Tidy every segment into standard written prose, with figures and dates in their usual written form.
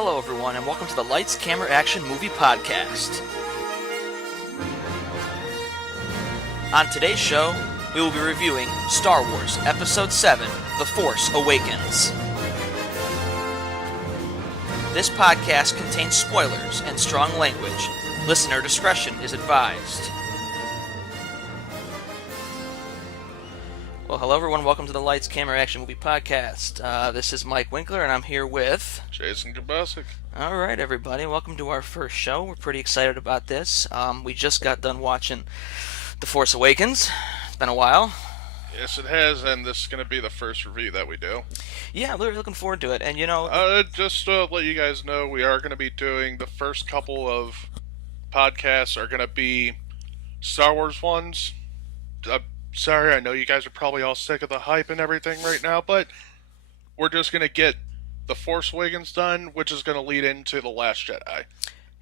Hello, everyone, and welcome to the Lights, Camera, Action Movie Podcast. On today's show, we will be reviewing Star Wars Episode VII, The Force Awakens. This podcast contains spoilers and strong language. Listener discretion is advised. Well, hello everyone, welcome to the Lights, Camera, Action Movie Podcast. This is Mike Winkler, and I'm here with... Jason Kabasic. Alright everybody, welcome to our first show. We're pretty excited about this. We just got done watching The Force Awakens. It's been a while. Yes, it has, and this is going to be the first review that we do. Yeah, we're looking forward to it, and you know... Just to let you guys know, we are going to be doing the first couple of podcasts are going to be Star Wars ones. Sorry, I know you guys are probably all sick of the hype and everything right now, but we're just going to get The Force Awakens done, which is going to lead into The Last Jedi.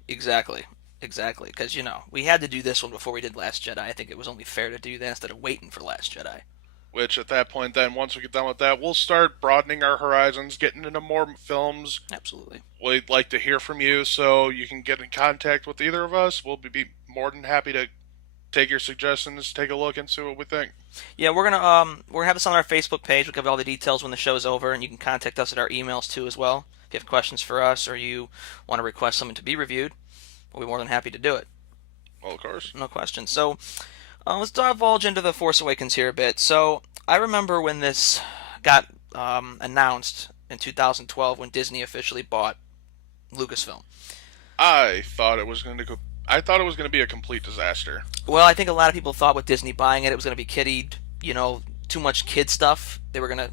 Exactly, because, you know, we had to do this one before we did Last Jedi. I think it was only fair to do that instead of waiting for Last Jedi. Which, at that point, then, once we get done with that, we'll start broadening our horizons, getting into more films. Absolutely. We'd like to hear from you, so you can get in contact with either of us. We'll be more than happy to take your suggestions, take a look, and see what we think. Yeah, we're gonna have this on our Facebook page. We'll give all the details when the show's over, and you can contact us at our emails too as well. If you have questions for us or you want to request something to be reviewed, we'll be more than happy to do it. Well, of course. No question. So, let's divulge into The Force Awakens here a bit. So, I remember when this got announced in 2012 when Disney officially bought Lucasfilm. I thought it was going to be a complete disaster. Well, I think a lot of people thought with Disney buying it, it was going to be kiddied, too much kid stuff. They were going to,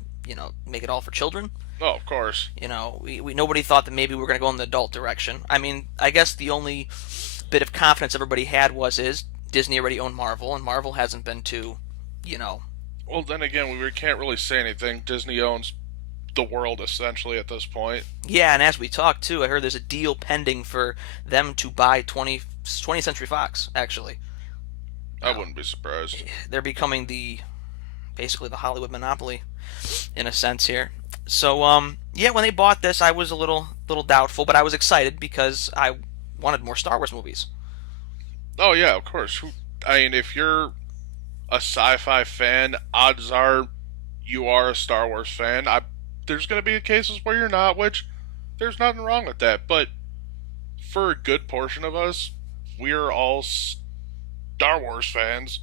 make it all for children. Oh, of course. Nobody thought that maybe we were going to go in the adult direction. I mean, I guess the only bit of confidence everybody had is Disney already owned Marvel, and Marvel hasn't been too, Well, then again, we can't really say anything. Disney owns the world, essentially, at this point. Yeah, and as we talked, too, I heard there's a deal pending for them to buy 20th Century Fox, actually. I wouldn't be surprised. They're becoming basically the Hollywood monopoly, in a sense here. So, yeah, when they bought this, I was a little doubtful, but I was excited because I wanted more Star Wars movies. Oh, yeah, of course. I mean, if you're a sci-fi fan, odds are you are a Star Wars fan. There's going to be cases where you're not, which there's nothing wrong with that. But for a good portion of us, we are all Star Wars fans.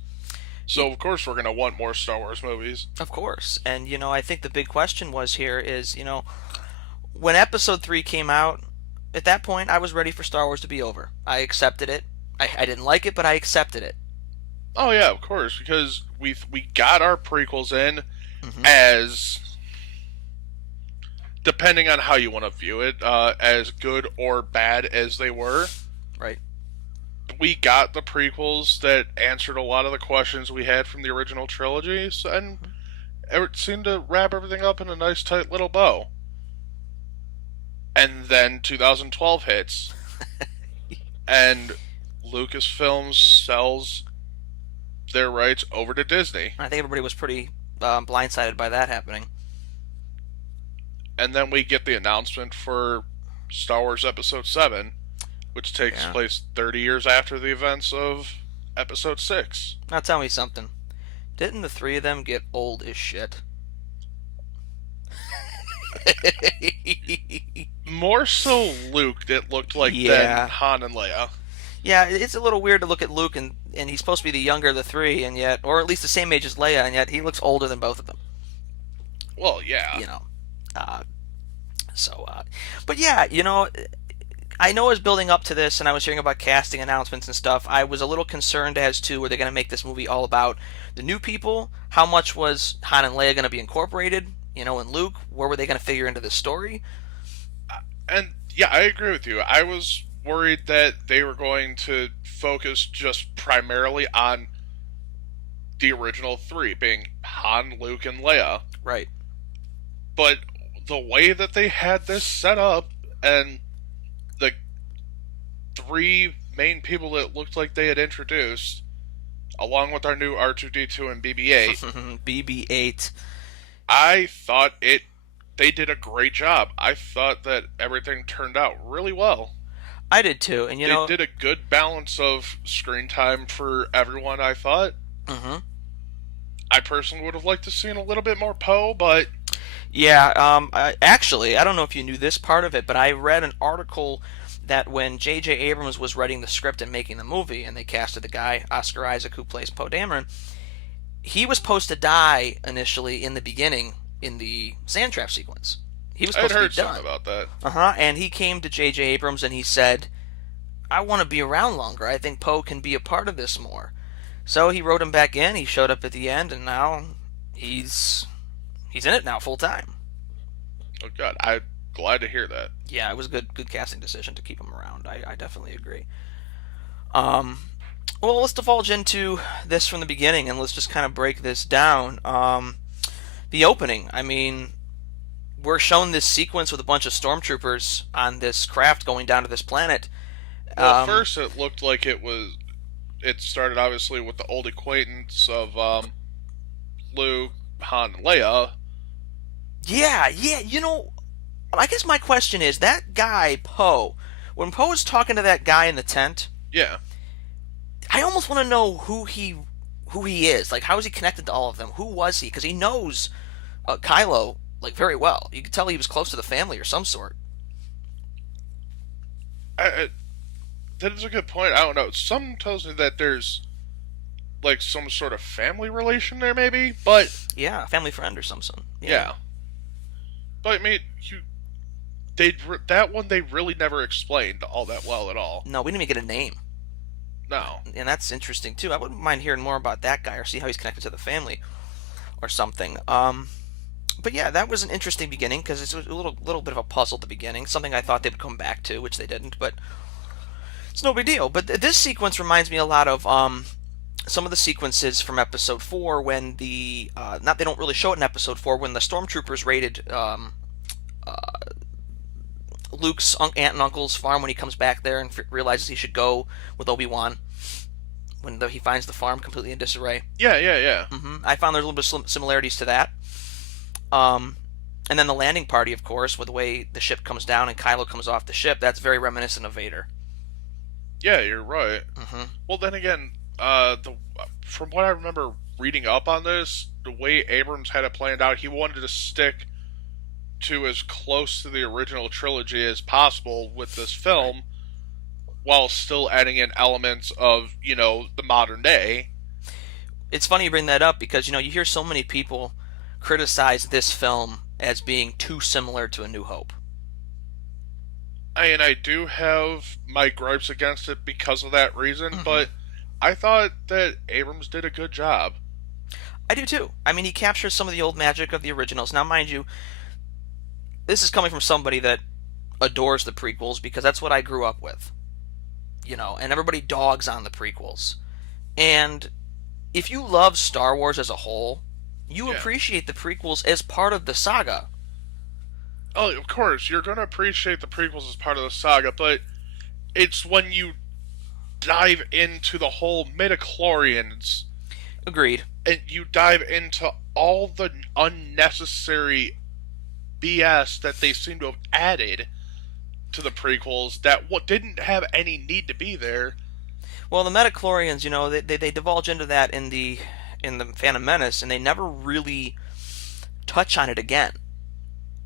So, of course, we're going to want more Star Wars movies. Of course. And, I think the big question was here is, when Episode 3 came out, at that point, I was ready for Star Wars to be over. I accepted it. I didn't like it, but I accepted it. Oh, yeah, of course, because we got our prequels in as... depending on how you want to view it, as good or bad as they were. Right. We got the prequels that answered a lot of the questions we had from the original trilogies, and it seemed to wrap everything up in a nice, tight little bow. And then 2012 hits, and Lucasfilm sells their rights over to Disney. I think everybody was pretty blindsided by that happening. And then we get the announcement for Star Wars Episode VII, which takes place 30 years after the events of Episode 6. Now tell me something. Didn't the three of them get old as shit? More so Luke, that looked like than Han and Leia. Yeah, it's a little weird to look at Luke, and he's supposed to be the younger of the three, and yet, or at least the same age as Leia, and yet he looks older than both of them. Well, yeah. But yeah, I know I was building up to this, and I was hearing about casting announcements and stuff. I was a little concerned as to were they going to make this movie all about the new people? How much was Han and Leia going to be incorporated? And Luke, where were they going to figure into this story? And yeah, I agree with you. I was worried that they were going to focus just primarily on the original three, being Han, Luke, and Leia. Right. But the way that they had this set up, and the three main people that looked like they had introduced, along with our new R2-D2 and BB-8. BB-8. I thought they did a great job. I thought that everything turned out really well. I did too, and They did a good balance of screen time for everyone, I thought. mhm. I personally would have liked to seen a little bit more Poe, but Yeah, actually, I don't know if you knew this part of it, but I read an article that when J.J. Abrams was writing the script and making the movie, and they casted the guy, Oscar Isaac, who plays Poe Dameron, he was supposed to die initially in the beginning in the sand trap sequence. He was I had supposed to be heard something done. about that. And he came to J.J. Abrams and he said, I want to be around longer. I think Poe can be a part of this more. So he wrote him back in. He showed up at the end, and now he's he's in it now full time. Oh God, I'm glad to hear that. Yeah, it was a good casting decision to keep him around. I definitely agree. Um, well, let's divulge into this from the beginning, and let's just kind of break this down. The opening. I mean, we're shown this sequence with a bunch of stormtroopers on this craft going down to this planet. Well, at Um, first it looked like it was. It started obviously with the old acquaintance of Luke, Han, and Leia. yeah, yeah. I guess my question is that guy Poe. When Poe is talking to that guy in the tent, Yeah, I almost want to know who he is. Like, how is he connected to all of them? Who was he? Because he knows Kylo like very well. You could tell he was close to the family or some sort. I, that is a good point. I don't know. Some tells me that there's like some sort of family relation there, maybe. But Yeah, family friend or something. Yeah. yeah, but I mean, that one they really never explained all that well at all. No, we didn't even get a name, No. and that's interesting too. I wouldn't mind hearing more about that guy or see how he's connected to the family or something. But yeah, that was an interesting beginning because it's a little bit of a puzzle at the beginning. Something I thought they would come back to, which they didn't. But it's no big deal. But this sequence reminds me a lot of some of the sequences from Episode Four when the not they don't really show it in Episode Four when the stormtroopers raided Luke's aunt and uncle's farm when he comes back there and realizes he should go with Obi-Wan when he finds the farm completely in disarray. Yeah, yeah, yeah. I found there's a little bit of similarities to that. Um, and then the landing party, of course, with the way the ship comes down and Kylo comes off the ship, that's very reminiscent of Vader. Yeah, you're right. hmm Well, then again, the from what I remember reading up on this, the way Abrams had it planned out, he wanted to stick to as close to the original trilogy as possible with this Right. film, while still adding in elements of the modern day. It's funny you bring that up because you hear so many people criticize this film as being too similar to A New Hope. And I do have my gripes against it because of that reason, hmm but I thought that Abrams did a good job. I do too. I mean, he captures some of the old magic of the originals. Now, mind you, this is coming from somebody that adores the prequels because that's what I grew up with. And everybody dogs on the prequels. And if you love Star Wars as a whole, you Yeah. appreciate the prequels as part of the saga. Oh, of course, you're going to appreciate the prequels as part of the saga, but it's when you dive into the whole midichlorians Agreed. and you dive into all the unnecessary BS that they seem to have added to the prequels that what didn't have any need to be there. Well, the Metachlorians, they divulge into that in the Phantom Menace, and they never really touch on it again.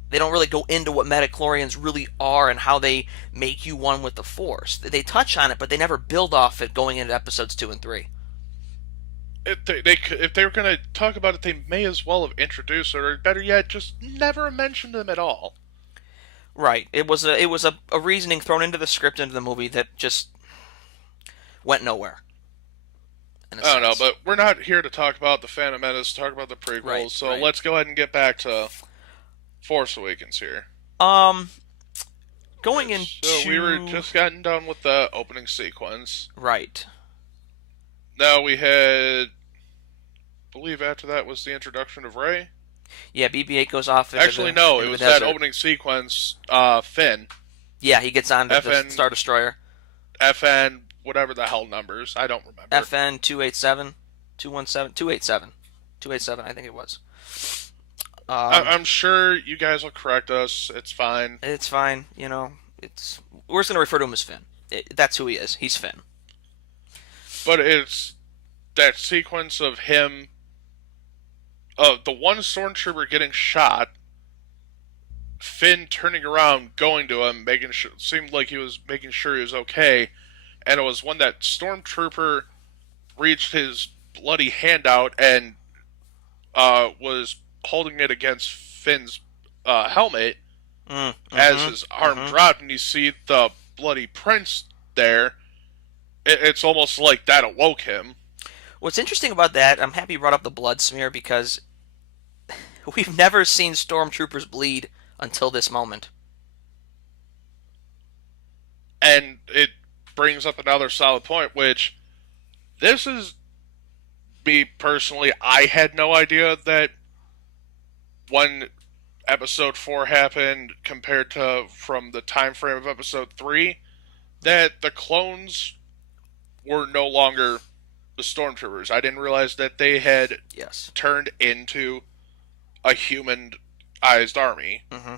They don't really go into what Metachlorians really are and how they make you one with the Force. They touch on it, but they never build off it going into episodes 2 and 3. If they were going to talk about it, they may as well have introduced it, or better yet, just never mentioned them at all. Right. It was a reasoning thrown into the script into the movie that just went nowhere in a I don't know, sense. but we're not here to talk about the Phantom Menace, talk about the Right. prequels, so Right. let's go ahead and get back to Force Awakens here. Um, going So we were into just gotten done with the opening sequence. right. Now we had, I believe after that was the introduction of Rey. Yeah, BB-8 goes off Actually, no, it into was the that desert. opening sequence. Finn, Yeah, he gets on the FN, Star Destroyer. FN, whatever the hell numbers, I don't remember. FN 287, 217, 287, 287. I think it was. Um, I'm sure you guys will correct us. It's fine. it's fine, you know. It's we're just gonna refer to him as Finn. That's who he is. He's Finn. But it's that sequence of him, the one stormtrooper getting shot, Finn turning around, going to him, making sure, seemed like he was making sure he was okay, and it was when that stormtrooper reached his bloody hand out and was holding it against Finn's helmet as Mm-hmm. his arm Mm-hmm. dropped, and you see the bloody prints there. It's almost like that awoke him. What's interesting about that, I'm happy you brought up the blood smear because we've never seen stormtroopers bleed until this moment. And it brings up another solid point, which this is me personally. I had no idea that when episode 4 happened compared to from the time frame of episode 3 that the clones were no longer the stormtroopers. I didn't realize that they had Yes. turned into a humanized army. Mm-hmm.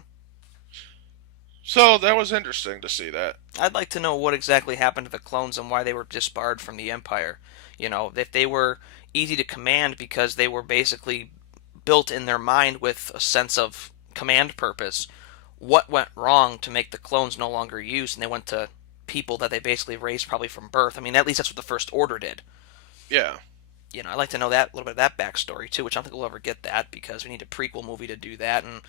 So that was interesting to see that. I'd like to know what exactly happened to the clones and why they were disbarred from the Empire. You know, if they were easy to command because they were basically built in their mind with a sense of command purpose, what went wrong to make the clones no longer used and they went to people that they basically raised probably from birth? I mean, at least that's what the First Order did. Yeah. You know, I'd like to know that a little bit of that backstory too, which I don't think we'll ever get that because we need a prequel movie to do that, and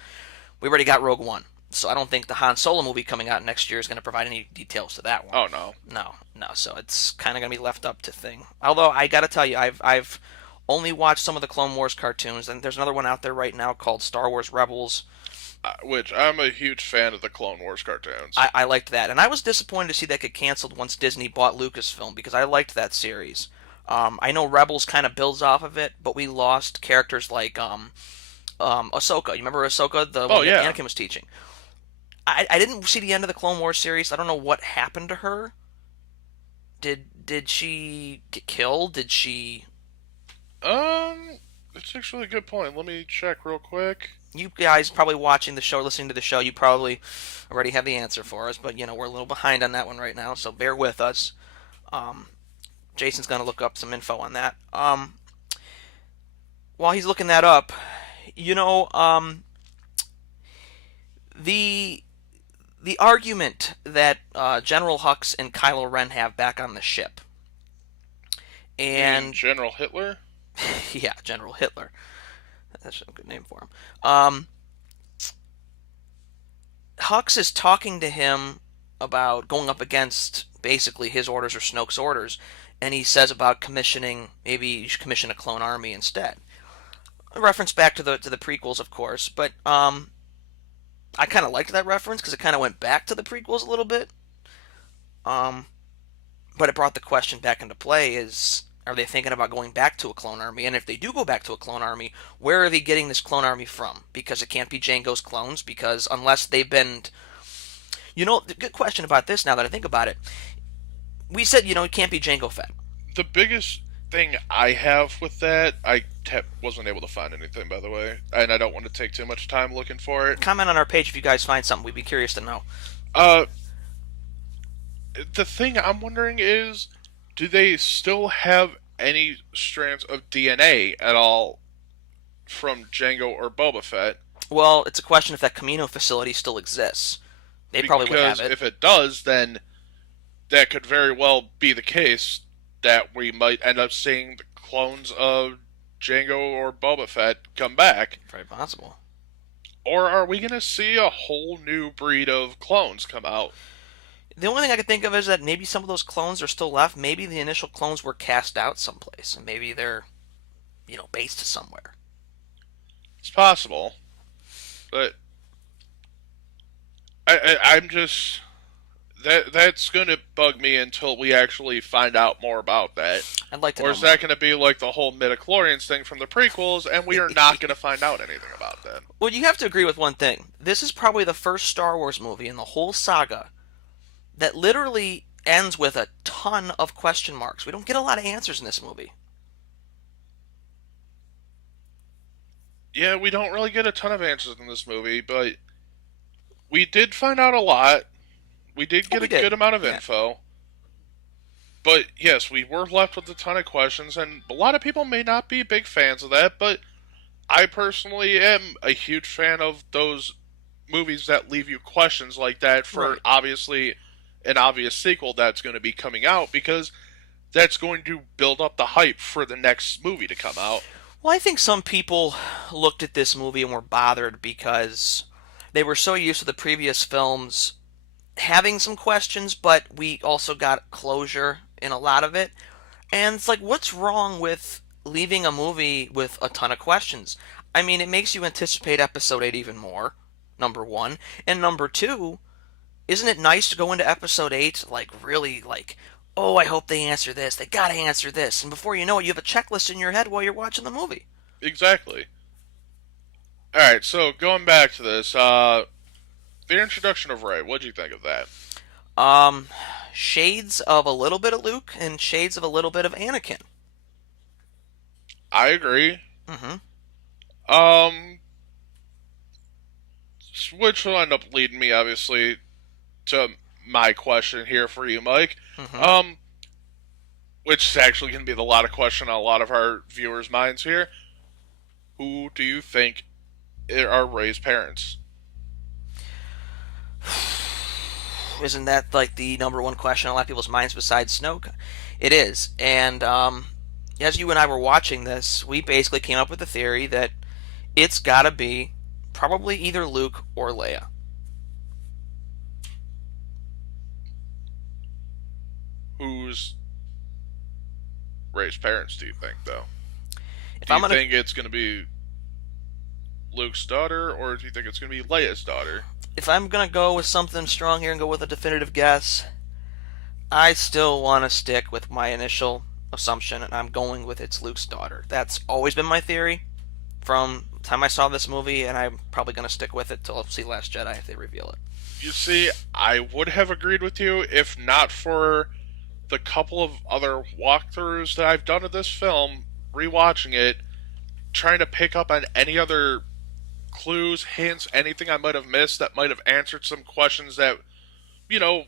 we already got Rogue One. So I don't think the Han Solo movie coming out next year is going to provide any details to that one. Oh no. No, no. So it's kind of going to be left up to thing. Although I got to tell you, I've only watched some of the Clone Wars cartoons, and there's another one out there right now called Star Wars Rebels. Which I'm a huge fan of the Clone Wars cartoons. I liked that, and I was disappointed to see that get canceled once Disney bought Lucasfilm because I liked that series. I know Rebels kind of builds off of it, but we lost characters like Ahsoka. You remember Ahsoka, the Oh one that yeah. Anakin was teaching? I didn't see the end of the Clone Wars series. I don't know what happened to her. Did she get killed? Did she? That's actually a good point. Let me check real quick. You guys probably watching the show, listening to the show, you probably already have the answer for us. But you know we're a little behind on that one right now, so bear with us. Um, Jason's gonna look up some info on that. While he's looking that up, you know, the the argument that General Hux and Kylo Ren have back on the ship, You mean and General Hitler? yeah, General Hitler. That's a good name for him. Hux is talking to him about going up against basically his orders or Snoke's orders, and he says about commissioning, maybe you should commission a clone army instead. A reference back to the prequels, of course, but I kind of liked that reference because it kind of went back to the prequels a little bit. Um, but it brought the question back into play: is are they thinking about going back to a clone army? And if they do go back to a clone army, where are they getting this clone army from? Because it can't be Jango's clones. Because unless they've been, you know, the good question about this. Now that I think about it, we said it can't be Jango Fett. The biggest thing I have with that, wasn't able to find anything, by the way, and I don't want to take too much time looking for it. Comment on our page if you guys find something. We'd be curious to know. Uh, the thing I'm wondering is, do they still have any strands of DNA at all from Django or Boba Fett? Well, it's a question if that Camino facility still exists. They probably would have Because it. if it does, then that could very well be the case that we might end up seeing the clones of Django or Boba Fett come back. Very possible. Or are we going to see a whole new breed of clones come out? The only thing I can think of is that maybe some of those clones are still left. Maybe the initial clones were cast out someplace, and maybe they're, based somewhere. It's possible. But I'm just that's going to bug me until we actually find out more about that. I'd like to Or know is more. that going to be like the whole midichlorians thing from the prequels, and we are not going to find out anything about that? Well, you have to agree with one thing. This is probably the first Star Wars movie in the whole saga that literally ends with a ton of question marks. We don't get a lot of answers in this movie. yeah, we don't really get a ton of answers in this movie, but we did find out a lot. We did Oh, get we a did. good amount of Yeah. info. But yes, we were left with a ton of questions, and a lot of people may not be big fans of that, but I personally am a huge fan of those movies that leave you questions like that for Right. obviously an obvious sequel that's going to be coming out because that's going to build up the hype for the next movie to come out. Well, I think some people looked at this movie and were bothered because they were so used to the previous films having some questions, but we also got closure in a lot of it. And it's like, what's wrong with leaving a movie with a ton of questions? I mean, it makes you anticipate episode 8 even more, number one. And number two, isn't it nice to go into episode 8 like really like, oh, I hope they answer this. They gotta answer this. And before you know it, you have a checklist in your head while you're watching the movie. Exactly. All right, so going back to this, the introduction of Ray. What'd you think of that? Um, Shades of a little bit of Luke and shades of a little bit of Anakin. I agree. Mm-hmm. Um, which will end up leading me, obviously, to my question here for you, Mike. Mm-hmm. Um, which is actually going to be a lot of question on a lot of our viewers' minds here. Who do you think are Ray's parents? Isn't that like the number one question on a lot of people's minds besides Snoke? It is. And as you and I were watching this, we basically came up with the theory that it's got to be probably either Luke or Leia. Who's Ray's parents, do you think, though? If Do I'm you gonna think it's going to be Luke's daughter, or do you think it's going to be Leia's daughter? if I'm gonna go with something strong here and go with a definitive guess, I still want to stick with my initial assumption, and I'm going with it's Luke's daughter. That's always been my theory from the time I saw this movie, and I'm probably gonna stick with it till I see Last Jedi if they reveal it. You see, I would have agreed with you if not for the couple of other walkthroughs that I've done of this film, rewatching it, trying to pick up on any other clues, hints, anything I might have missed that might have answered some questions that, you know,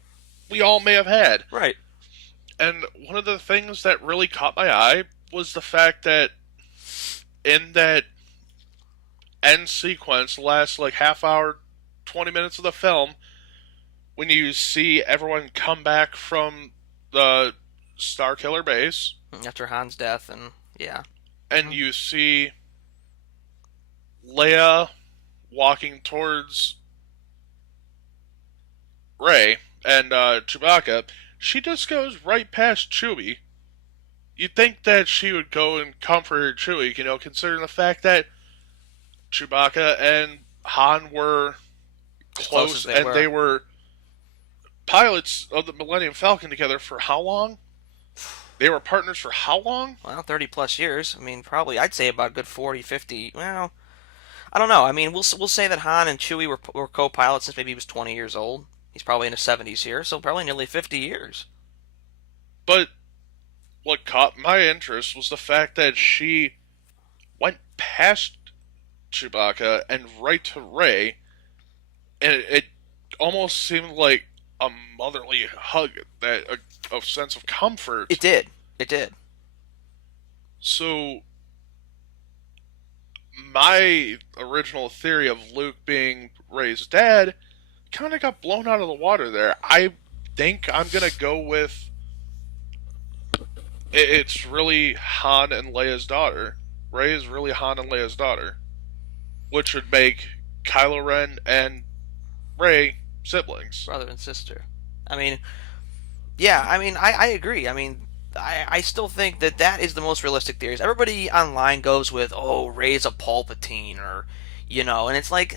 we all may have had. Right. And one of the things that really caught my eye was the fact that in that end sequence, the last like half hour, 20 minutes of the film, when you see everyone come back from the Starkiller base, After Han's death, and yeah. and you see Leia walking towards Rey and Chewbacca, she just goes right past Chewie. You'd think that she would go and comfort Chewie, considering the fact that Chewbacca and Han were As close as close they and they were. were pilots of the Millennium Falcon together for how long? They were partners for how long? Well, 30 plus years. I mean, probably, I'd say about a good 40, 50. Well, I don't know. I mean, we'll say that Han and Chewie were co-pilots since maybe he was 20 years old. He's probably in his 70s here, so probably nearly 50 years. But what caught my interest was the fact that she went past Chewbacca and right to Rey, and it almost seemed like a motherly hug, that a sense of comfort. It did. It did. So my original theory of Luke being Rey's dad kind of got blown out of the water there. I think I'm gonna go with it's really Han and Leia's daughter. Rey is really Han and Leia's daughter, which would make Kylo Ren and Rey siblings. Brother and sister. I mean, yeah, I mean, I agree. I mean, I still think that that is the most realistic theories. Everybody online goes with, oh, Rey's a Palpatine, or, and it's like,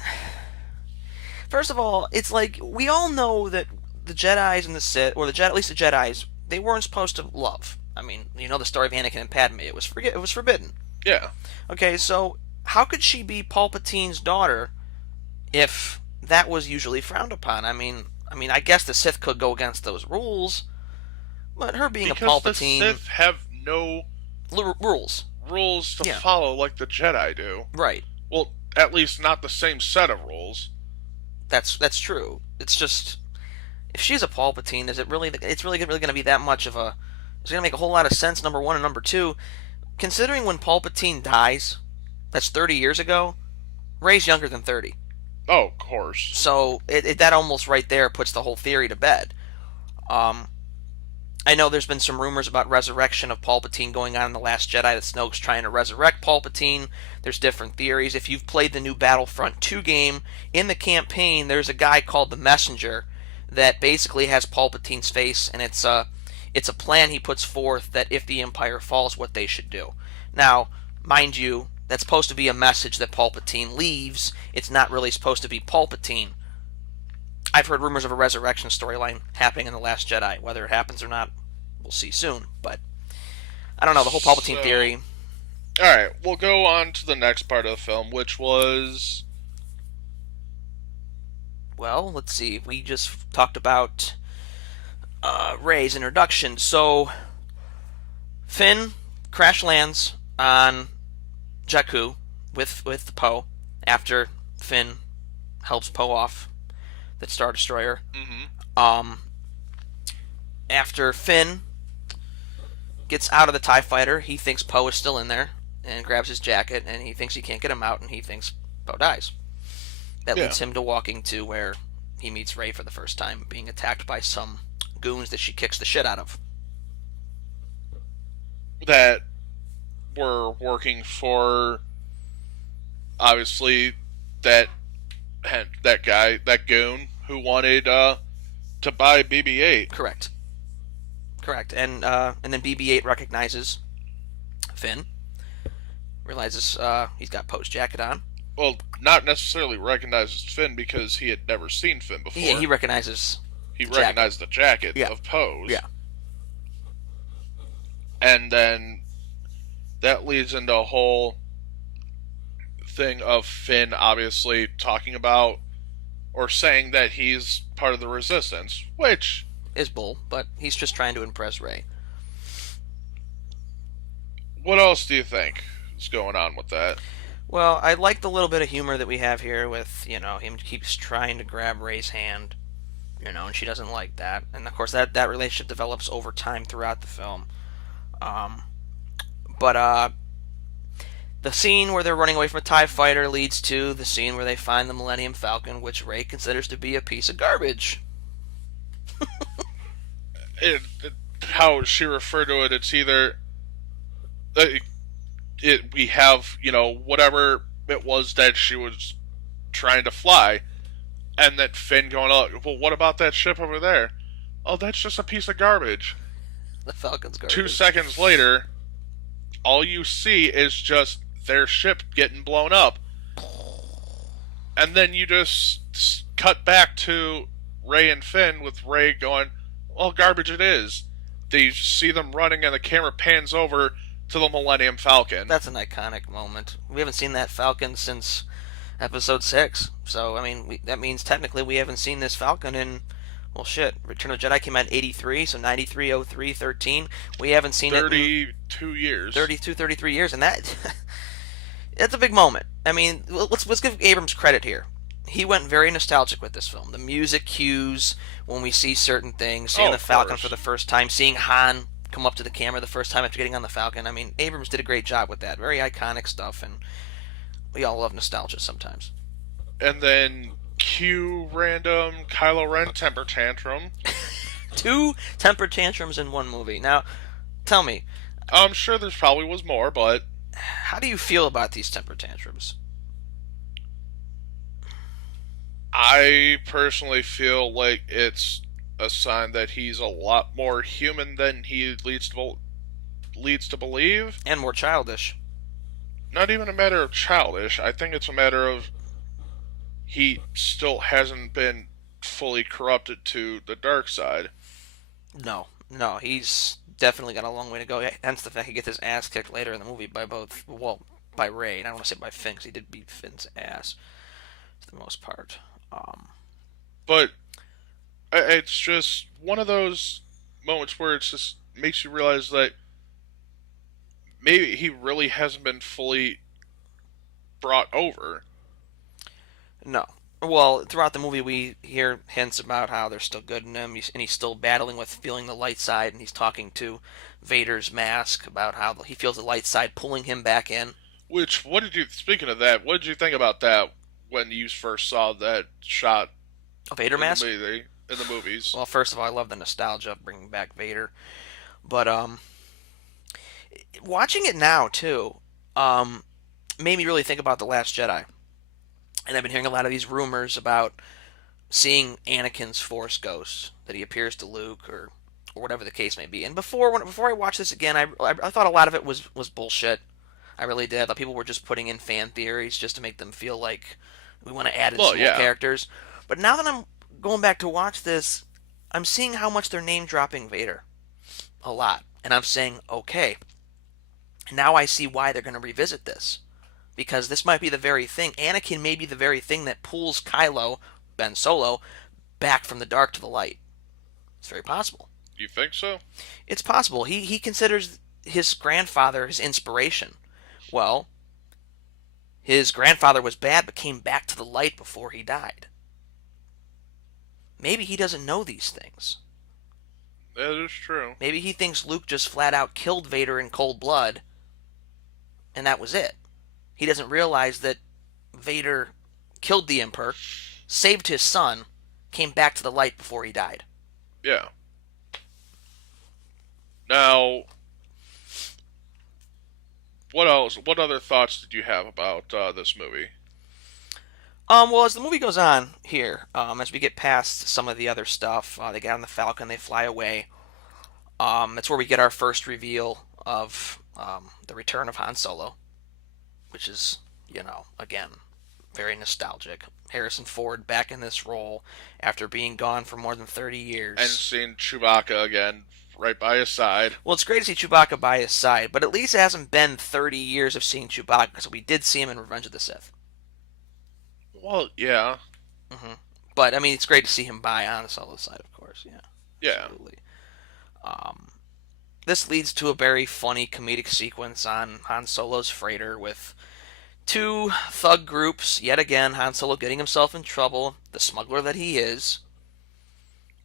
first of all, it's like, we all know that the Jedi's and the Sith, or the Jedi, at least the Jedi's, they weren't supposed to love. I mean, you know the story of Anakin and Padme. It was forbidden. Yeah, Okay, so how could she be Palpatine's daughter if that was usually frowned upon? I mean, I guess the Sith could go against those rules, but her being a because the Palpatine Sith have no rules. rules to Yeah, follow like the Jedi do. right. Well, at least not the same set of rules. That's true. It's just if she's a Palpatine, is it really? It's really going to be that much of a? It's going to make a whole lot of sense. Number one and number two, considering when Palpatine dies, that's 30 years ago. Rey's younger than 30, Oh, of course. so that almost right there puts the whole theory to bed. Um, I know there's been some rumors about resurrection of Palpatine going on in The Last Jedi, that Snoke's trying to resurrect Palpatine. There's different theories. If you've played the new Battlefront 2 game, in the campaign, there's a guy called the Messenger that basically has Palpatine's face, and it's a plan he puts forth that if the Empire falls, what they should do. Now, mind you, that's supposed to be a message that Palpatine leaves. It's not really supposed to be Palpatine. I've heard rumors of a resurrection storyline happening in The Last Jedi. Whether it happens or not, we'll see soon. But I don't know, the whole Palpatine So, theory. alright, we'll go on to the next part of the film, which was. Well, let's see. We just talked about Rey's introduction. So Finn crash lands on Jakku with Poe after Finn helps Poe off the Star Destroyer. Mm-hmm. Um, After Finn gets out of the TIE fighter, he thinks Poe is still in there and grabs his jacket, and he thinks he can't get him out, and he thinks Poe dies. That Yeah. leads him to walking to where he meets Rey for the first time, being attacked by some goons that she kicks the shit out of. That were working for, obviously, that that guy, that goon, who wanted to buy BB-8. Correct. Correct. And then BB-8 recognizes Finn, realizes he's got Poe's jacket on. Well, not necessarily recognizes Finn because he had never seen Finn before. Yeah, he recognizes. He jacket. recognized the jacket Yeah. of Poe's. Yeah. And then that leads into a whole thing of Finn obviously talking about or saying that he's part of the Resistance, which Is bull, but he's just trying to impress Rey. what else do you think is going on with that? Well, I like the little bit of humor that we have here with, him keeps trying to grab Rey's hand, and she doesn't like that. And of course, that relationship develops over time throughout the film. But the scene where they're running away from a TIE fighter leads to the scene where they find the Millennium Falcon, which Rey considers to be a piece of garbage. How she referred to it, it's either we have whatever it was that she was trying to fly, and that Finn going, oh, well, what about that ship over there? Oh, that's just a piece of garbage. The Falcon's garbage. 2 seconds later, all you see is just their ship getting blown up, and then you just cut back to Rey and Finn with Rey going, well, garbage it is. They see them running and the camera pans over to the Millennium Falcon. That's an iconic moment. We haven't seen that Falcon since Episode 6. So, I mean, that means technically we haven't seen this Falcon in, well, shit. Return of the Jedi came out in 83, so 93, 03, 13. We haven't seen 32 years. 32, 33 years, and that's a big moment. I mean, let's give Abrams credit here. He went very nostalgic with this film. The music cues when we see certain things, seeing the Falcon course. for the first time, seeing Han come up to the camera the first time after getting on the Falcon. I mean, Abrams did a great job with that. Very iconic stuff, and we all love nostalgia sometimes. And then cue random Kylo Ren temper tantrum. 2 temper tantrums in one movie. Now, tell me, I'm sure there probably was more, but how do you feel about these temper tantrums? I personally feel like it's a sign that he's a lot more human than he leads to believe. And more childish. Not even a matter of childish. I think it's a matter of he still hasn't been fully corrupted to the dark side. No, he's definitely got a long way to go. Hence the fact he gets his ass kicked later in the movie by by Rey. And I don't want to say by Finn, because he did beat Finn's ass for the most part. But it's just one of those moments where it just makes you realize that maybe he really hasn't been fully brought over. No. Well, throughout the movie, we hear hints about how they're still good in him, and he's still battling with feeling the light side, and he's talking to Vader's mask about how he feels the light side pulling him back in. Which, what did you, speaking of that, what did you think about that when you first saw that shot A Vader in the mask? movie, in the movies? Well, first of all, I love the nostalgia of bringing back Vader, but watching it now too, um, made me really think about the Last Jedi, and I've been hearing a lot of these rumors about seeing Anakin's Force ghost, that he appears to Luke or whatever the case may be. And before I watched this again, I thought a lot of it was bullshit. I really did. I thought people were just putting in fan theories just to make them feel like we want to add in Well, some more yeah. characters. But now that I'm going back to watch this, I'm seeing how much they're name dropping Vader a lot, and I'm saying, okay, now I see why they're going to revisit this, because this might be the very thing. Anakin may be the very thing that pulls Kylo, Ben Solo, back from the dark to the light. It's very possible. You think so? It's possible. He considers his grandfather his inspiration. Well, his grandfather was bad but came back to the light before he died. Maybe he doesn't know these things. That is true. Maybe he thinks Luke just flat out killed Vader in cold blood, and that was it. He doesn't realize that Vader killed the Emperor, saved his son, came back to the light before he died. Yeah. Now, what else? What other thoughts did you have about this movie? Well, as the movie goes on here, as we get past some of the other stuff, they get on the Falcon, they fly away. That's where we get our first reveal of the return of Han Solo, which is, again, very nostalgic. Harrison Ford back in this role after being gone for more than 30 And years. seeing Chewbacca again, right by his side. Well, it's great to see Chewbacca by his side, but at least it hasn't been 30 years of seeing Chewbacca, so we did see him in Revenge of the Sith. Well, yeah, hmm But, I mean, it's great to see him by Han Solo's side, of course, yeah, yeah. absolutely. Um, this leads to a very funny comedic sequence on Han Solo's freighter with two thug groups. Yet again, Han Solo getting himself in trouble, the smuggler that he is.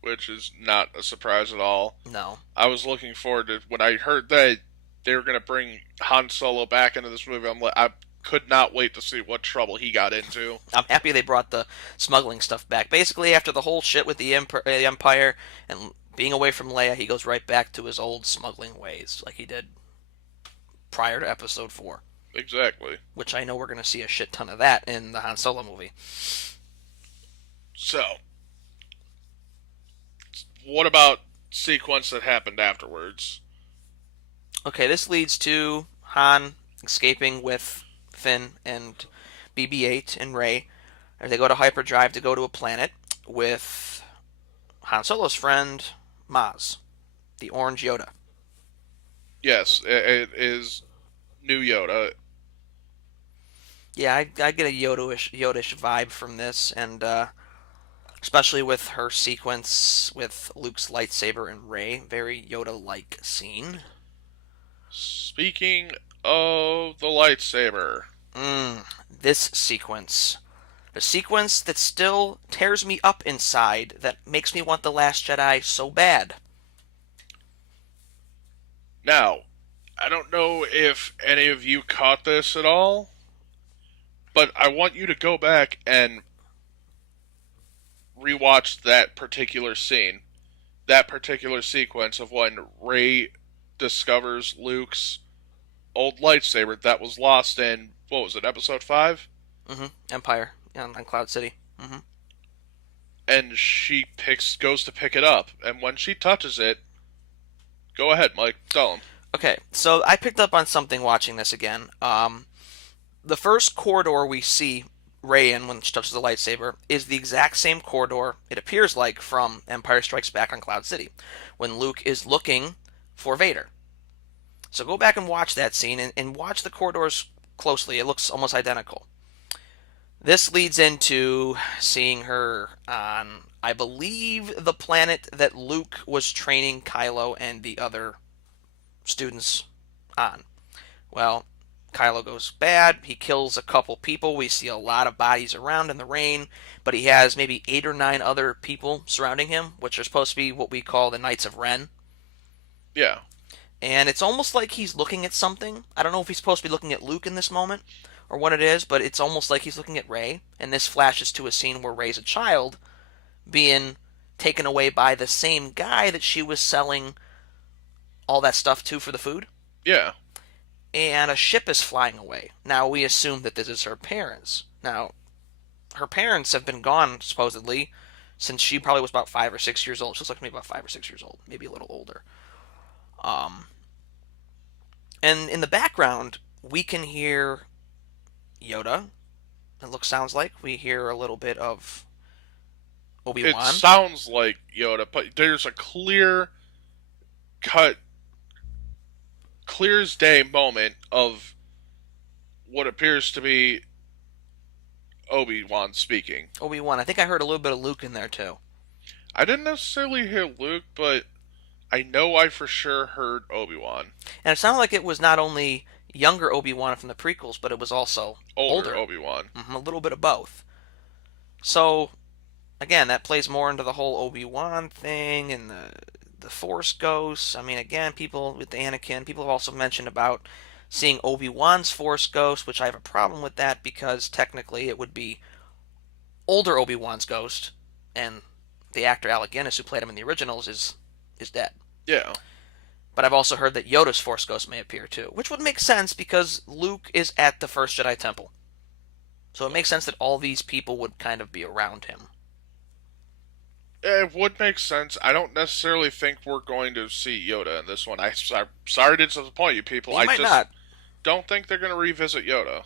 Which is not a surprise at all. No. I was looking forward to when I heard that they were going to bring Han Solo back into this movie. I could not wait to see what trouble he got into. I'm happy they brought the smuggling stuff back. Basically, after the whole shit with the Empire and being away from Leia, he goes right back to his old smuggling ways, like he did prior to Episode 4. Exactly. Which I know we're going to see a shit ton of that in the Han Solo movie. So, what about sequence that happened afterwards? Okay, this leads to Han escaping with Finn and BB-8 and Rey. They go to hyperdrive to go to a planet with Han Solo's friend Maz, the orange Yoda. Yes, it is new Yoda. Yeah, I get a Yoda-ish vibe from this, and especially with her sequence with Luke's lightsaber and Rey, very Yoda-like scene. Speaking of the lightsaber, This sequence. A sequence that still tears me up inside, that makes me want The Last Jedi so bad. now, I don't know if any of you caught this at all, but I want you to go back and rewatch that particular scene, that particular sequence of when Rey discovers Luke's old lightsaber that was lost in, what was it, episode 5? Empire on Cloud City. And she goes to pick it up, and when she touches it, go ahead, Mike, tell him. Okay, so I picked up on something watching this again. The first corridor we see Rey in when she touches the lightsaber is the exact same corridor it appears like from Empire Strikes Back on Cloud City, when Luke is looking for Vader. So go back and watch that scene and watch the corridors closely. It looks almost identical. This leads into seeing her on, I believe, the planet that Luke was training Kylo and the other students on. Well, Kylo goes bad. He kills a couple people. We see a lot of bodies around in the rain, but he has maybe 8 or 9 other people surrounding him, which are supposed to be what we call the Knights of Ren. Yeah. And it's almost like he's looking at something. I don't know if he's supposed to be looking at Luke in this moment or what it is, but it's almost like he's looking at Rey. And this flashes to a scene where Rey's a child being taken away by the same guy that she was selling all that stuff to for the food. Yeah. And a ship is flying away. Now we assume that this is her parents. Now, her parents have been gone, supposedly, since she probably was about 5 or 6 years old. She looks like maybe about 5 or 6 years old, maybe a little older. Um, and in the background, we can hear Yoda. Sounds like we hear a little bit of Obi It Wan. sounds like Yoda, but there's a clear cut, clear as day moment of what appears to be Obi-Wan speaking. Obi Wan. I think I heard a little bit of Luke in there too. I didn't necessarily hear Luke, but I know I for sure heard Obi-Wan. And it sounded like it was not only younger Obi Wan from the prequels, but it was also Older older. Obi-Wan. A little bit of both. So again, that plays more into the whole Obi Wan thing and the Force ghosts. I mean, again, people with Anakin, people have also mentioned about seeing Obi Wan's Force ghost, which I have a problem with that because technically it would be older Obi Wan's ghost, and the actor Alec Guinness, who played him in the originals, is dead. Yeah. But I've also heard that Yoda's Force ghost may appear too, which would make sense because Luke is at the first Jedi Temple. So it makes sense that all these people would kind of be around him. It would make sense. I don't necessarily think we're going to see Yoda in this one. I'm sorry to disappoint you people. He I might just not. don't think they're going to revisit Yoda.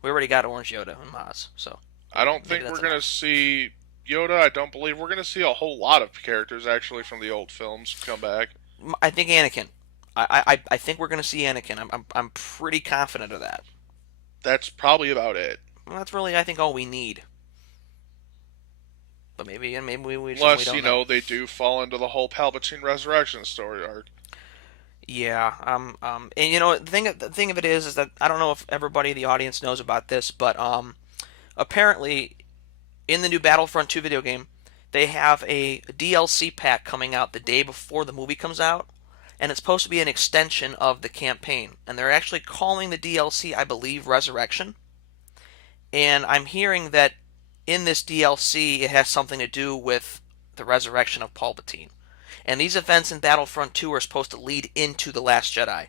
We already got Orange Yoda and Maz, so I don't maybe think that's we're going to enough. see Yoda. I don't believe we're going to see a whole lot of characters actually from the old films come back. I think Anakin. I think we're going to see Anakin. I'm pretty confident of that. That's probably about it. Well, that's really, I think, all we need. But maybe we Unless, don't know. they do fall into the whole Palpatine resurrection story arc. Yeah. And the thing of it is that I don't know if everybody in the audience knows about this, but apparently in the new Battlefront 2 video game, they have a DLC pack coming out the day before the movie comes out, and it's supposed to be an extension of the campaign. And they're actually calling the DLC, I believe, Resurrection. And I'm hearing that in this DLC, it has something to do with the resurrection of Palpatine. And these events in Battlefront 2 are supposed to lead into The Last Jedi.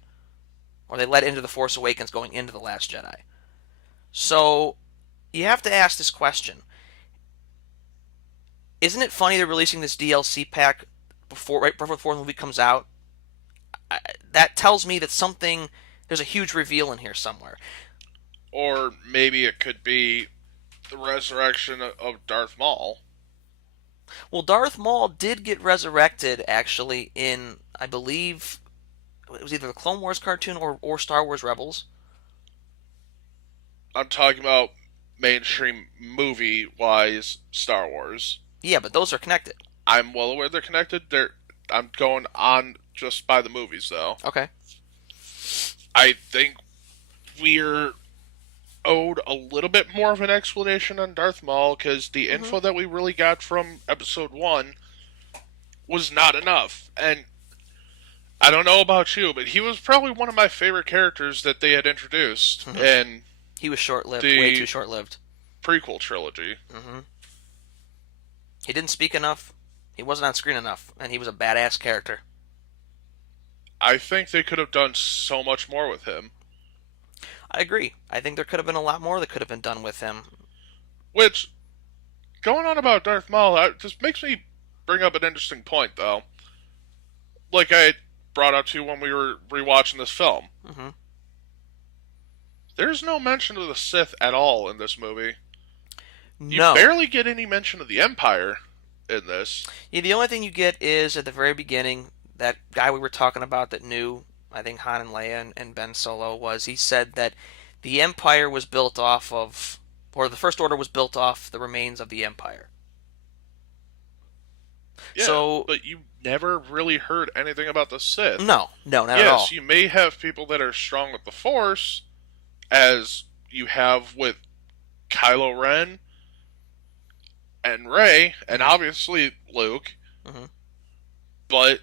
Or they led into The Force Awakens going into The Last Jedi. So, you have to ask this question. Isn't it funny they're releasing this DLC pack right before the movie comes out? That tells me that there's a huge reveal in here somewhere. Or maybe it could be the resurrection of Darth Maul. Well, Darth Maul did get resurrected, actually, in, I believe, it was either the Clone Wars cartoon or Star Wars Rebels. I'm talking about mainstream movie wise Star Wars. Yeah, but those are connected. I'm well aware they're connected. I'm going on just by the movies though. Okay. I think we're owed a little bit more of an explanation on Darth Maul because the Mm-hmm. info that we really got from Episode 1 was not enough. And I don't know about you, but he was probably one of my favorite characters that they had introduced in He was short-lived, way the too short-lived. prequel trilogy. Mm-hmm. He didn't speak enough. He wasn't on screen enough, and he was a badass character. I think they could have done so much more with him. I agree. I think there could have been a lot more that could have been done with him. Which, going on about Darth Maul, just makes me bring up an interesting point, though. Like I brought up to you when we were rewatching this film. Mm-hmm. There's no mention of the Sith at all in this movie. You No. barely get any mention of the Empire in this. Yeah, the only thing you get is at the very beginning, that guy we were talking about that knew, I think Han and Leia and Ben Solo he said that the Empire was built off of, or the First Order was built off the remains of the Empire. Yeah, So but you never really heard anything about the Sith. no, no, not at Yes, all. you may have people that are strong with the Force, as you have with Kylo Ren and Rey, and Hmm. obviously Luke, Hmm. but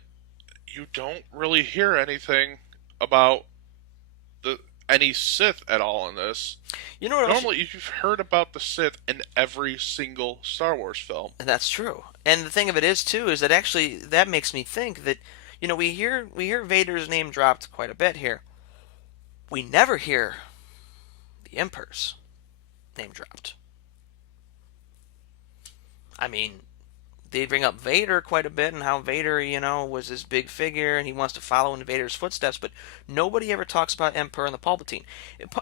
you don't really hear anything about the any Sith at all in this. You know what else? Normally, you've heard about the Sith in every single Star Wars film. That's true. And the thing of it is too is that actually that makes me think that we hear Vader's name dropped quite a bit here. We never hear the Emperor's name dropped. I mean, they bring up Vader quite a bit and how Vader, was this big figure and he wants to follow in Vader's footsteps, but nobody ever talks about Emperor and the Palpatine.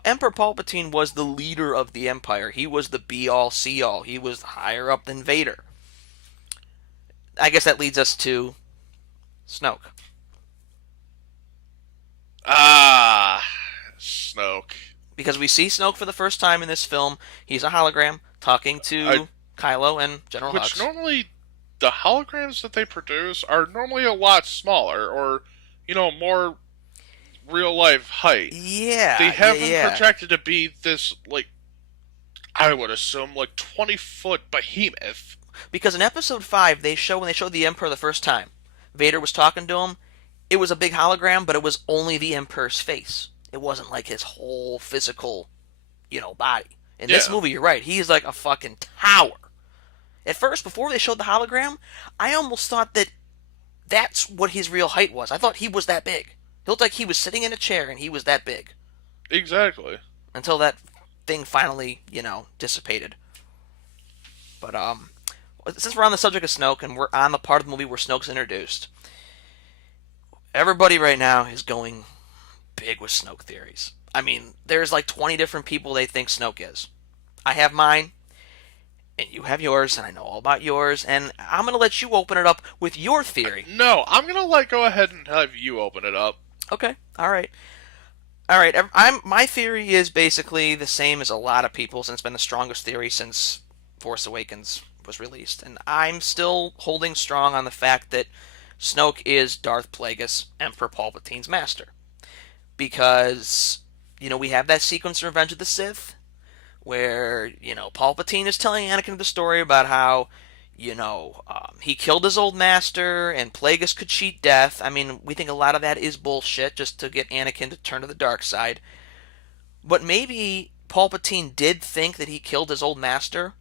Emperor Palpatine was the leader of the Empire. He was the be all see all. He was higher up than Vader. I guess that leads us to Snoke. Ah, Snoke. Because we see Snoke for the first time in this film. He's a hologram talking I, to Kylo and General which Hux. normally the holograms that they produce are normally a lot smaller, or more real life height. They Yeah, yeah, have them yeah. projected to be this, like, I would assume, like 20-foot behemoth. Because in Episode 5, when they showed the Emperor the first time, Vader was talking to him. It was a big hologram, but it was only the Emperor's face. It wasn't like his whole physical, body. In this Yeah, movie, you're right. He's like a fucking tower. At first, before they showed the hologram, I almost thought that that's what his real height was. I thought he was that big. He looked like he was sitting in a chair and he was that big. exactly. Until that thing finally, dissipated. But since we're on the subject of Snoke and we're on the part of the movie where Snoke's introduced, everybody right now is going big with Snoke theories. I mean, there's like 20 different people they think Snoke is. I have mine, and you have yours, and I know all about yours, and I'm going to let you open it up with your theory. No, I'm gonna go ahead and have you open it up. Okay, all right. All right, my theory is basically the same as a lot of people's, and it's been the strongest theory since Force Awakens was released. And I'm still holding strong on the fact that Snoke is Darth Plagueis, Emperor Palpatine's master. Because, we have that sequence in Revenge of the Sith where, Palpatine is telling Anakin the story about how, he killed his old master and Plagueis could cheat death. I mean, we think a lot of that is bullshit just to get Anakin to turn to the dark side. But maybe Palpatine did think that he killed his old master,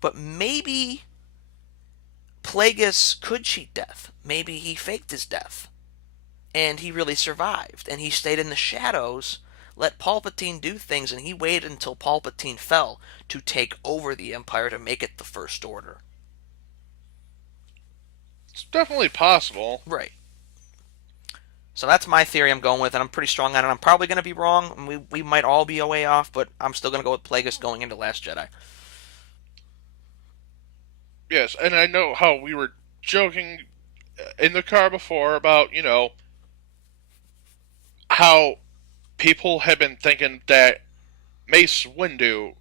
but maybe Plagueis could cheat death. Maybe he faked his death and he really survived and he stayed in the shadows, let Palpatine do things, and he waited until Palpatine fell to take over the Empire to make it the First Order. It's definitely possible. Right. So that's my theory I'm going with, and I'm pretty strong on it. I'm probably going to be wrong, and we might all be a way off, but I'm still going to go with Plagueis going into Last Jedi. Yes, and I know how we were joking in the car before about, how people had been thinking that Mace Windu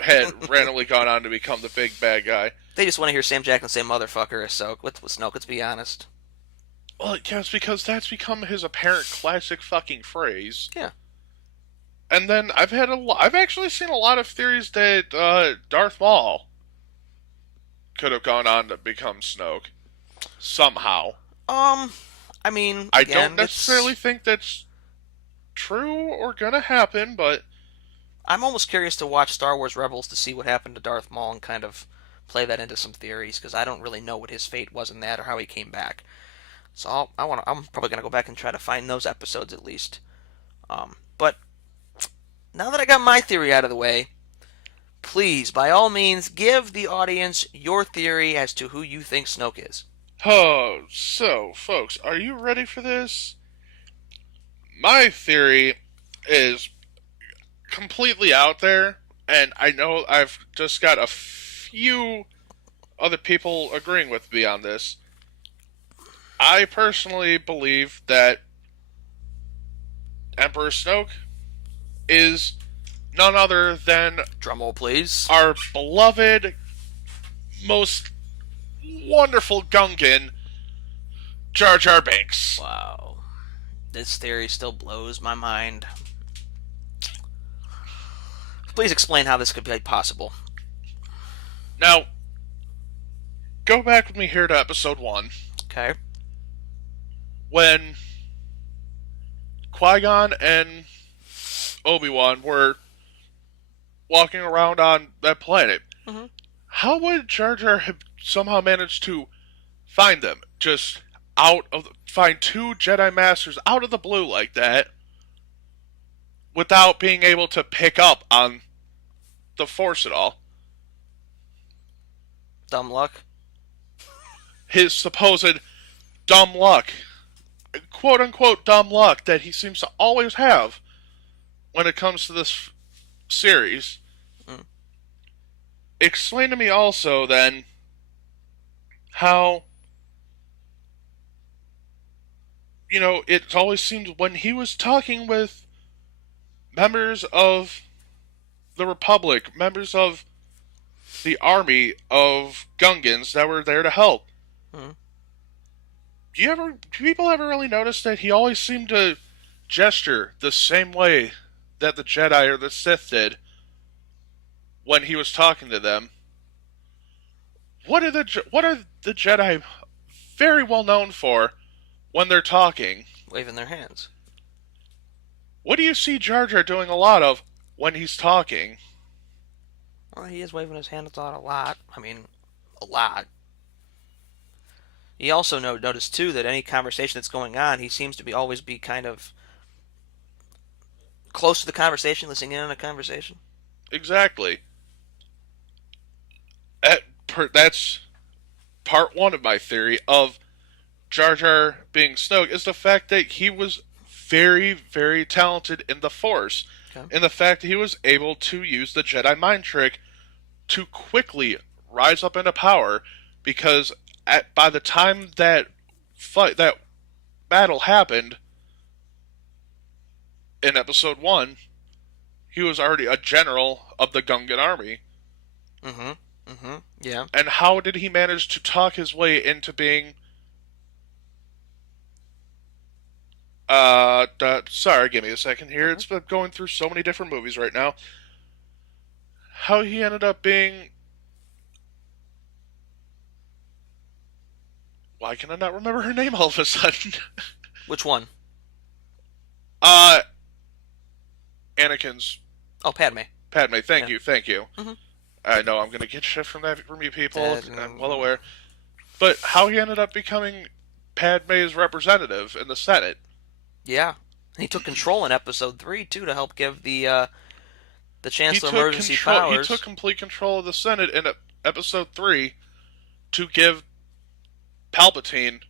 had randomly gone on to become the big bad guy. They just want to hear Sam Jackson say motherfucker, so with Snoke, let's be honest. Well, yes, because that's become his apparent classic fucking phrase. Yeah. And then I've actually seen a lot of theories that Darth Maul could have gone on to become Snoke somehow. I mean, I again, don't necessarily think that's true or gonna happen, but I'm almost curious to watch Star Wars Rebels to see what happened to Darth Maul and kind of play that into some theories because I don't really know what his fate was in that or how he came back. So I'm probably gonna go back and try to find those episodes at least. But now that I got my theory out of the way, please, by all means, give the audience your theory as to who you think Snoke is. oh, so folks, are you ready for this? My theory is completely out there, and I know I've just got a few other people agreeing with me on this. I personally believe that Emperor Snoke is none other than Drumroll, please. our beloved, most wonderful Gungan, Jar Jar Binks. Wow. This theory still blows my mind. Please explain how this could be possible. Now, go back with me here to episode 1, Okay. when Qui-Gon and Obi-Wan were walking around on that planet. Mm-hmm. How would Jar Jar have somehow managed to find them? Just find two Jedi Masters out of the blue like that without being able to pick up on the Force at all? Dumb luck. His supposed dumb luck, quote unquote dumb luck, that he seems to always have when it comes to this series. Mm. Explain to me also then how, it always seemed when he was talking with members of the Republic, members of the army of Gungans that were there to help. Mm. Do people ever really notice that he always seemed to gesture the same way that the Jedi or the Sith did when he was talking to them? What are the Jedi very well known for when they're talking? Waving their hands. What do you see Jar Jar doing a lot of when he's talking? Well, he is waving his hands out a lot. I mean, a lot. He also noticed too that any conversation that's going on, he seems to always be kind of close to the conversation, listening in on a conversation. Exactly. That's part one of my theory of Jar Jar being Snoke, is the fact that he was very, very talented in the Force. Okay. And the fact that he was able to use the Jedi mind trick to quickly rise up into power, because by the time that battle happened in episode 1, he was already a general of the Gungan army. Mm-hmm. Mm-hmm. Yeah. And how did he manage to talk his way into being sorry, give me a second here. It's been going through so many different movies right now. How he ended up being... Why can I not remember her name all of a sudden? Which one? Anakin's... Oh, Padme. Padme, thank you. Mm-hmm. I know I'm going to get shit from you people, I'm well aware. But how he ended up becoming Padme's representative in the Senate. Yeah. And he took control in episode 3, too, to help give the Chancellor emergency powers. He took complete control of the Senate in episode 3 to give Palpatine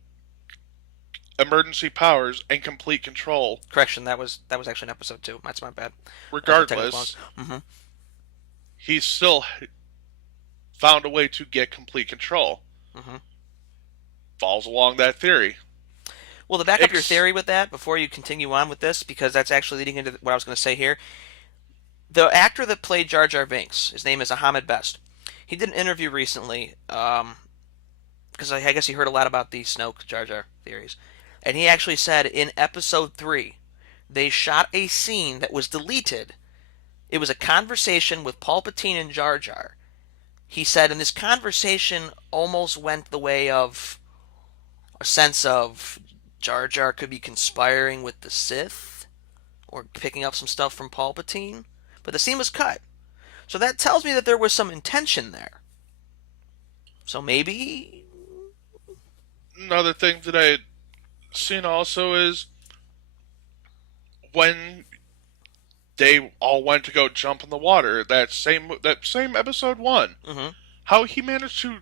emergency powers and complete control. Correction, that was actually in episode 2. That's my bad. Regardless, he still found a way to get complete control. Mm-hmm. Falls along that theory. Well, to back up your theory with that, before you continue on with this, because that's actually leading into what I was going to say here, the actor that played Jar Jar Binks, his name is Ahmed Best. He did an interview recently, because I guess he heard a lot about the Snoke Jar Jar theories, and he actually said in episode 3, they shot a scene that was deleted. It was a conversation with Palpatine and Jar Jar. He said, and this conversation almost went the way of a sense of Jar Jar could be conspiring with the Sith, or picking up some stuff from Palpatine, but the scene was cut. So that tells me that there was some intention there. So maybe... Another thing that I had seen also is when they all went to go jump in the water, that same episode 1, how he managed to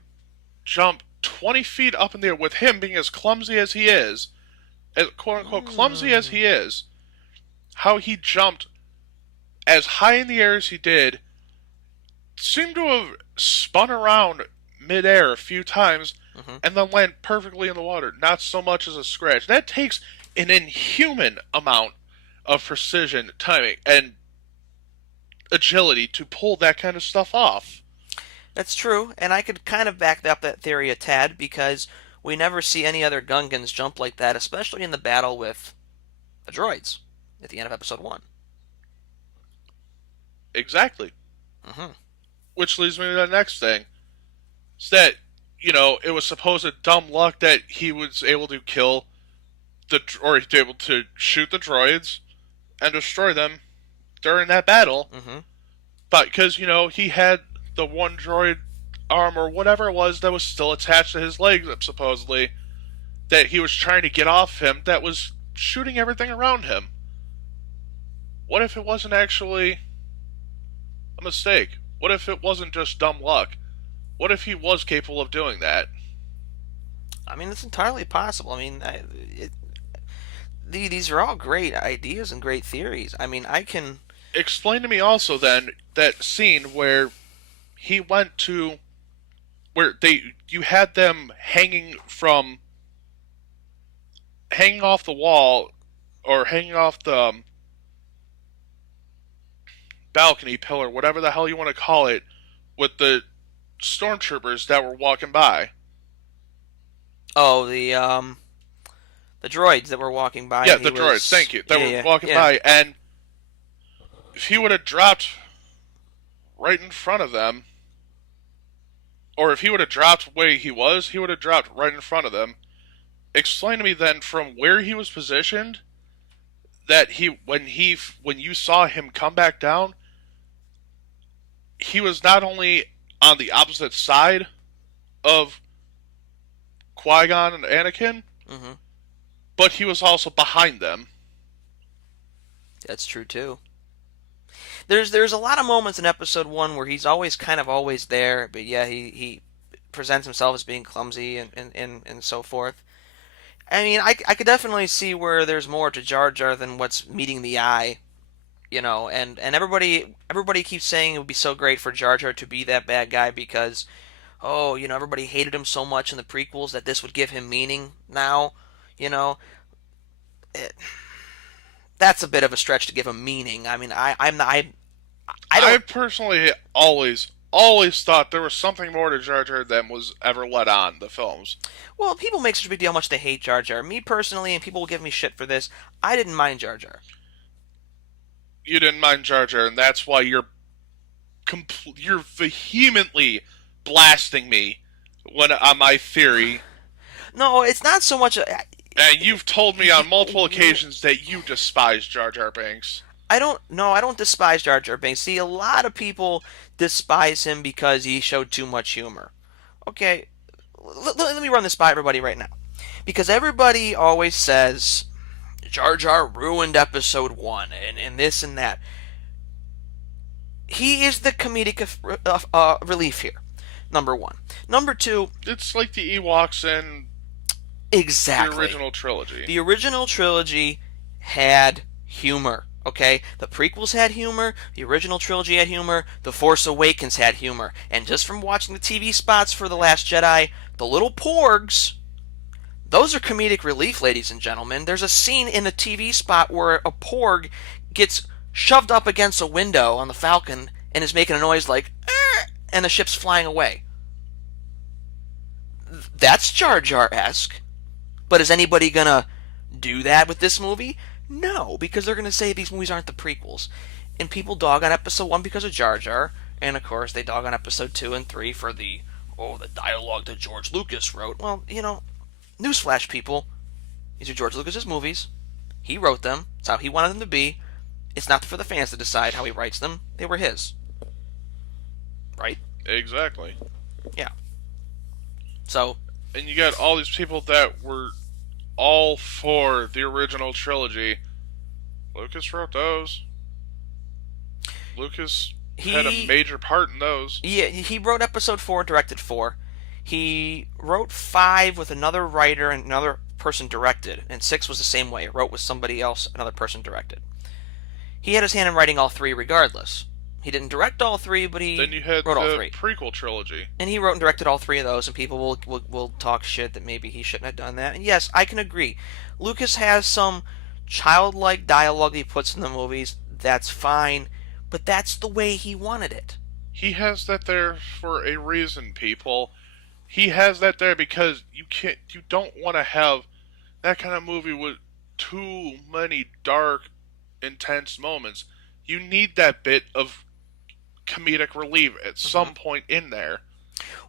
jump 20 feet up in the air with him being as clumsy as he is, as quote-unquote clumsy as he is, how he jumped as high in the air as he did, seemed to have spun around midair a few times, and then land perfectly in the water, not so much as a scratch. That takes an inhuman amount of precision, timing, and agility to pull that kind of stuff off. That's true, and I could kind of back up that theory a tad because we never see any other Gungans jump like that, especially in the battle with the droids at the end of episode 1. Exactly. Hmm. Which leads me to the next thing. It's that, it was supposed dumb luck that he was able to kill or able to shoot the droids and destroy them during that battle. Hmm. But because, he had the one droid arm or whatever it was that was still attached to his legs, supposedly, that he was trying to get off him, that was shooting everything around him. What if it wasn't actually a mistake? What if it wasn't just dumb luck? What if he was capable of doing that? I mean, it's entirely possible. I mean, these are all great ideas and great theories. I mean, I can. Explain to me also then that scene where he went to where you had them hanging off the wall or hanging off the balcony pillar, whatever the hell you want to call it, with the stormtroopers that were walking by. Oh, the droids that were walking by. Yeah, And he the droids. was. Thank you. That Yeah, were yeah, walking yeah. by, and if he would have dropped right in front of them, or if he would have dropped where he would have dropped right in front of them. Explain to me then from where he was positioned that when you saw him come back down, he was not only on the opposite side of Qui-Gon and Anakin, Hmm. but he was also behind them. That's true too. There's a lot of moments in episode 1 where he's always kind of always there, but yeah, he presents himself as being clumsy and so forth. I mean, I could definitely see where there's more to Jar Jar than what's meeting the eye, and everybody keeps saying it would be so great for Jar Jar to be that bad guy because, oh, everybody hated him so much in the prequels that this would give him meaning now, you know. It, that's a bit of a stretch to give him meaning. I mean, I'm not, I I don't. personally always thought there was something more to Jar Jar than was ever let on the films. Well, people make such a big deal how much they hate Jar Jar. Me personally, and people will give me shit for this. I didn't mind Jar Jar. You didn't mind Jar Jar, and that's why you're vehemently blasting me when on my theory. No, it's not so much. And you've told me on multiple occasions that you despise Jar Jar Binks. I don't. No, I don't despise Jar Jar Binks. See, a lot of people despise him because he showed too much humor. Okay, let me run this by everybody right now, because everybody always says Jar Jar ruined Episode 1 and this and that. He is the comedic relief here. Number one. Number two, It's like the Ewoks in the exactly. original trilogy. The original trilogy had humor. Okay, the prequels had humor, the original trilogy had humor, the Force Awakens had humor, and just from watching the TV spots for The Last Jedi, the little porgs, those are comedic relief, ladies and gentlemen. There's a scene in the TV spot where a porg gets shoved up against a window on the Falcon and is making a noise like, and the ship's flying away. That's Jar Jar-esque. But is anybody gonna do that with this movie? No, because they're gonna say these movies aren't the prequels. And people dog on episode 1 because of Jar Jar, and of course they dog on episode 2 and 3 for the dialogue that George Lucas wrote. Well, newsflash, people. These are George Lucas's movies. He wrote them. It's how he wanted them to be. It's not for the fans to decide how he writes them. They were his. Right? Exactly. Yeah. So, And you got all these people that were all for the original trilogy. Lucas wrote those. Lucas had a he major part in those. he wrote episode 4, directed 4. He wrote 5 with another writer and another person directed, and 6 was the same way. It wrote with somebody else, another person directed. He had his hand in writing all 3 regardless. He didn't direct all 3, but Then he you had wrote all the 3. prequel trilogy. And he wrote and directed all 3 of those, and people will talk shit that maybe he shouldn't have done that. And yes, I can agree. Lucas has some childlike dialogue he puts in the movies. That's fine, but that's the way he wanted it. He has that there for a reason, people. He has that there because you don't want to have that kind of movie with too many dark, intense moments. You need that bit of comedic relief at Hmm. some point in there.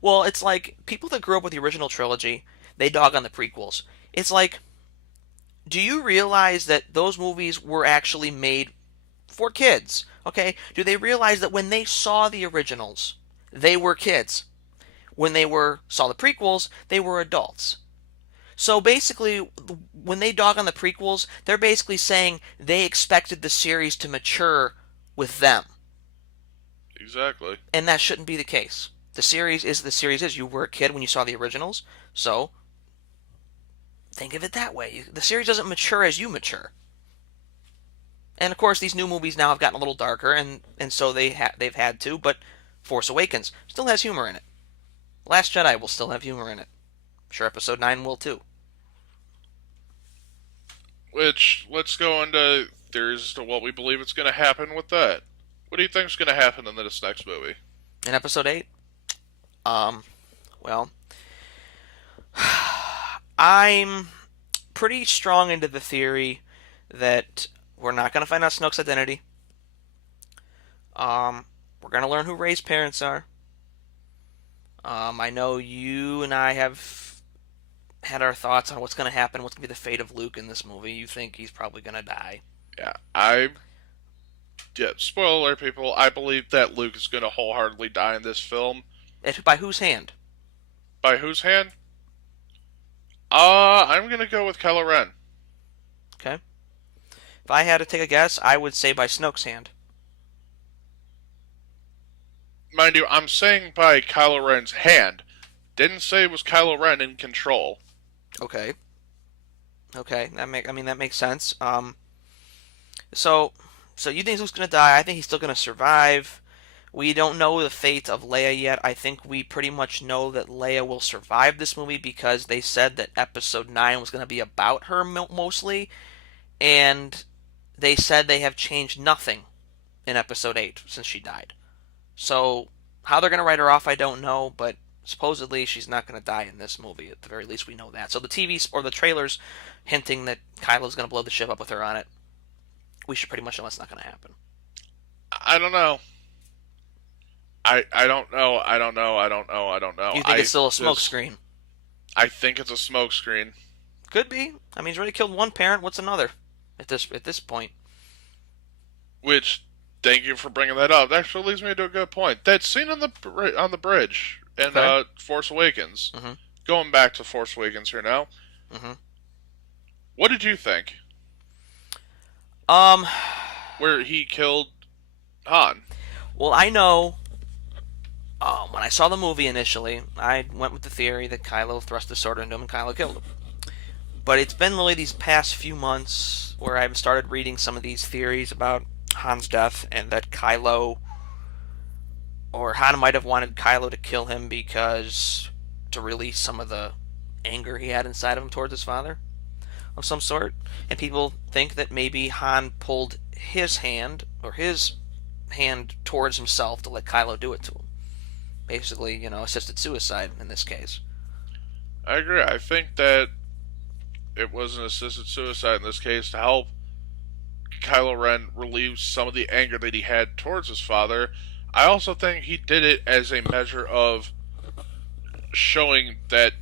Well, it's like people that grew up with the original trilogy, they dog on the prequels. It's like, do you realize that those movies were actually made for kids? Okay? Do they realize that when they saw the originals, they were kids? When they were saw the prequels, they were adults. So basically, when they dog on the prequels, they're basically saying they expected the series to mature with them, Exactly. and that shouldn't be the case. The series is. You were a kid when you saw the originals, so think of it that way. The series doesn't mature as you mature. And of course, these new movies now have gotten a little darker, and so they've had to. But Force Awakens still has humor in it. Last Jedi will still have humor in it. I'm sure Episode 9 will too. Which, let's go into theories to what we believe is going to happen with that. What do you think is going to happen in this next movie? In Episode 8, um, well, I'm pretty strong into the theory that we're not going to find out Snoke's identity. We're going to learn who Rey's parents are. I know you and I have had our thoughts on what's going to happen, what's going to be the fate of Luke in this movie. You think he's probably going to die. Yeah, spoiler alert, people. I believe that Luke is going to wholeheartedly die in this film. By whose hand? By whose hand? I'm going to go with Kylo Ren. Okay. If I had to take a guess, I would say by Snoke's hand. Mind you, I'm saying by Kylo Ren's hand. Didn't say it was Kylo Ren in control. Okay. Okay. That makes sense. So so you think Luke's going to die? I think he's still going to survive. We don't know the fate of Leia yet. I think we pretty much know that Leia will survive this movie because they said that Episode 9 was going to be about her mostly, and they said they have changed nothing in Episode 8 since she died. So, how they're going to write her off, I don't know, but supposedly she's not going to die in this movie. At the very least, we know that. So, the TV or the trailers hinting that Kylo's going to blow the ship up with her on it, we should pretty much know that's not going to happen. I don't know. I don't know. I don't know. I don't know. I don't know. You think it's still a smokescreen? I think it's a smokescreen. Could be. I mean, he's already killed one parent. What's another? At this point. Which, thank you for bringing that up. That actually leads me to a good point. That scene on the bridge in Okay. Force Awakens. Mhm. Going back to Force Awakens here now. Mhm. What did you think? Um. Where he killed Han. Well, I know. When I saw the movie initially, I went with the theory that Kylo thrust the sword into him and Kylo killed him. But it's been really these past few months where I've started reading some of these theories about Han's death and that Kylo or Han might have wanted Kylo to kill him because to release some of the anger he had inside of him towards his father of some sort. And people think that maybe Han pulled his hand or his hand towards himself to let Kylo do it to him. Basically, assisted suicide in this case. I agree. I think that it was an assisted suicide in this case to help Kylo Ren relieve some of the anger that he had towards his father. I also think he did it as a measure of showing that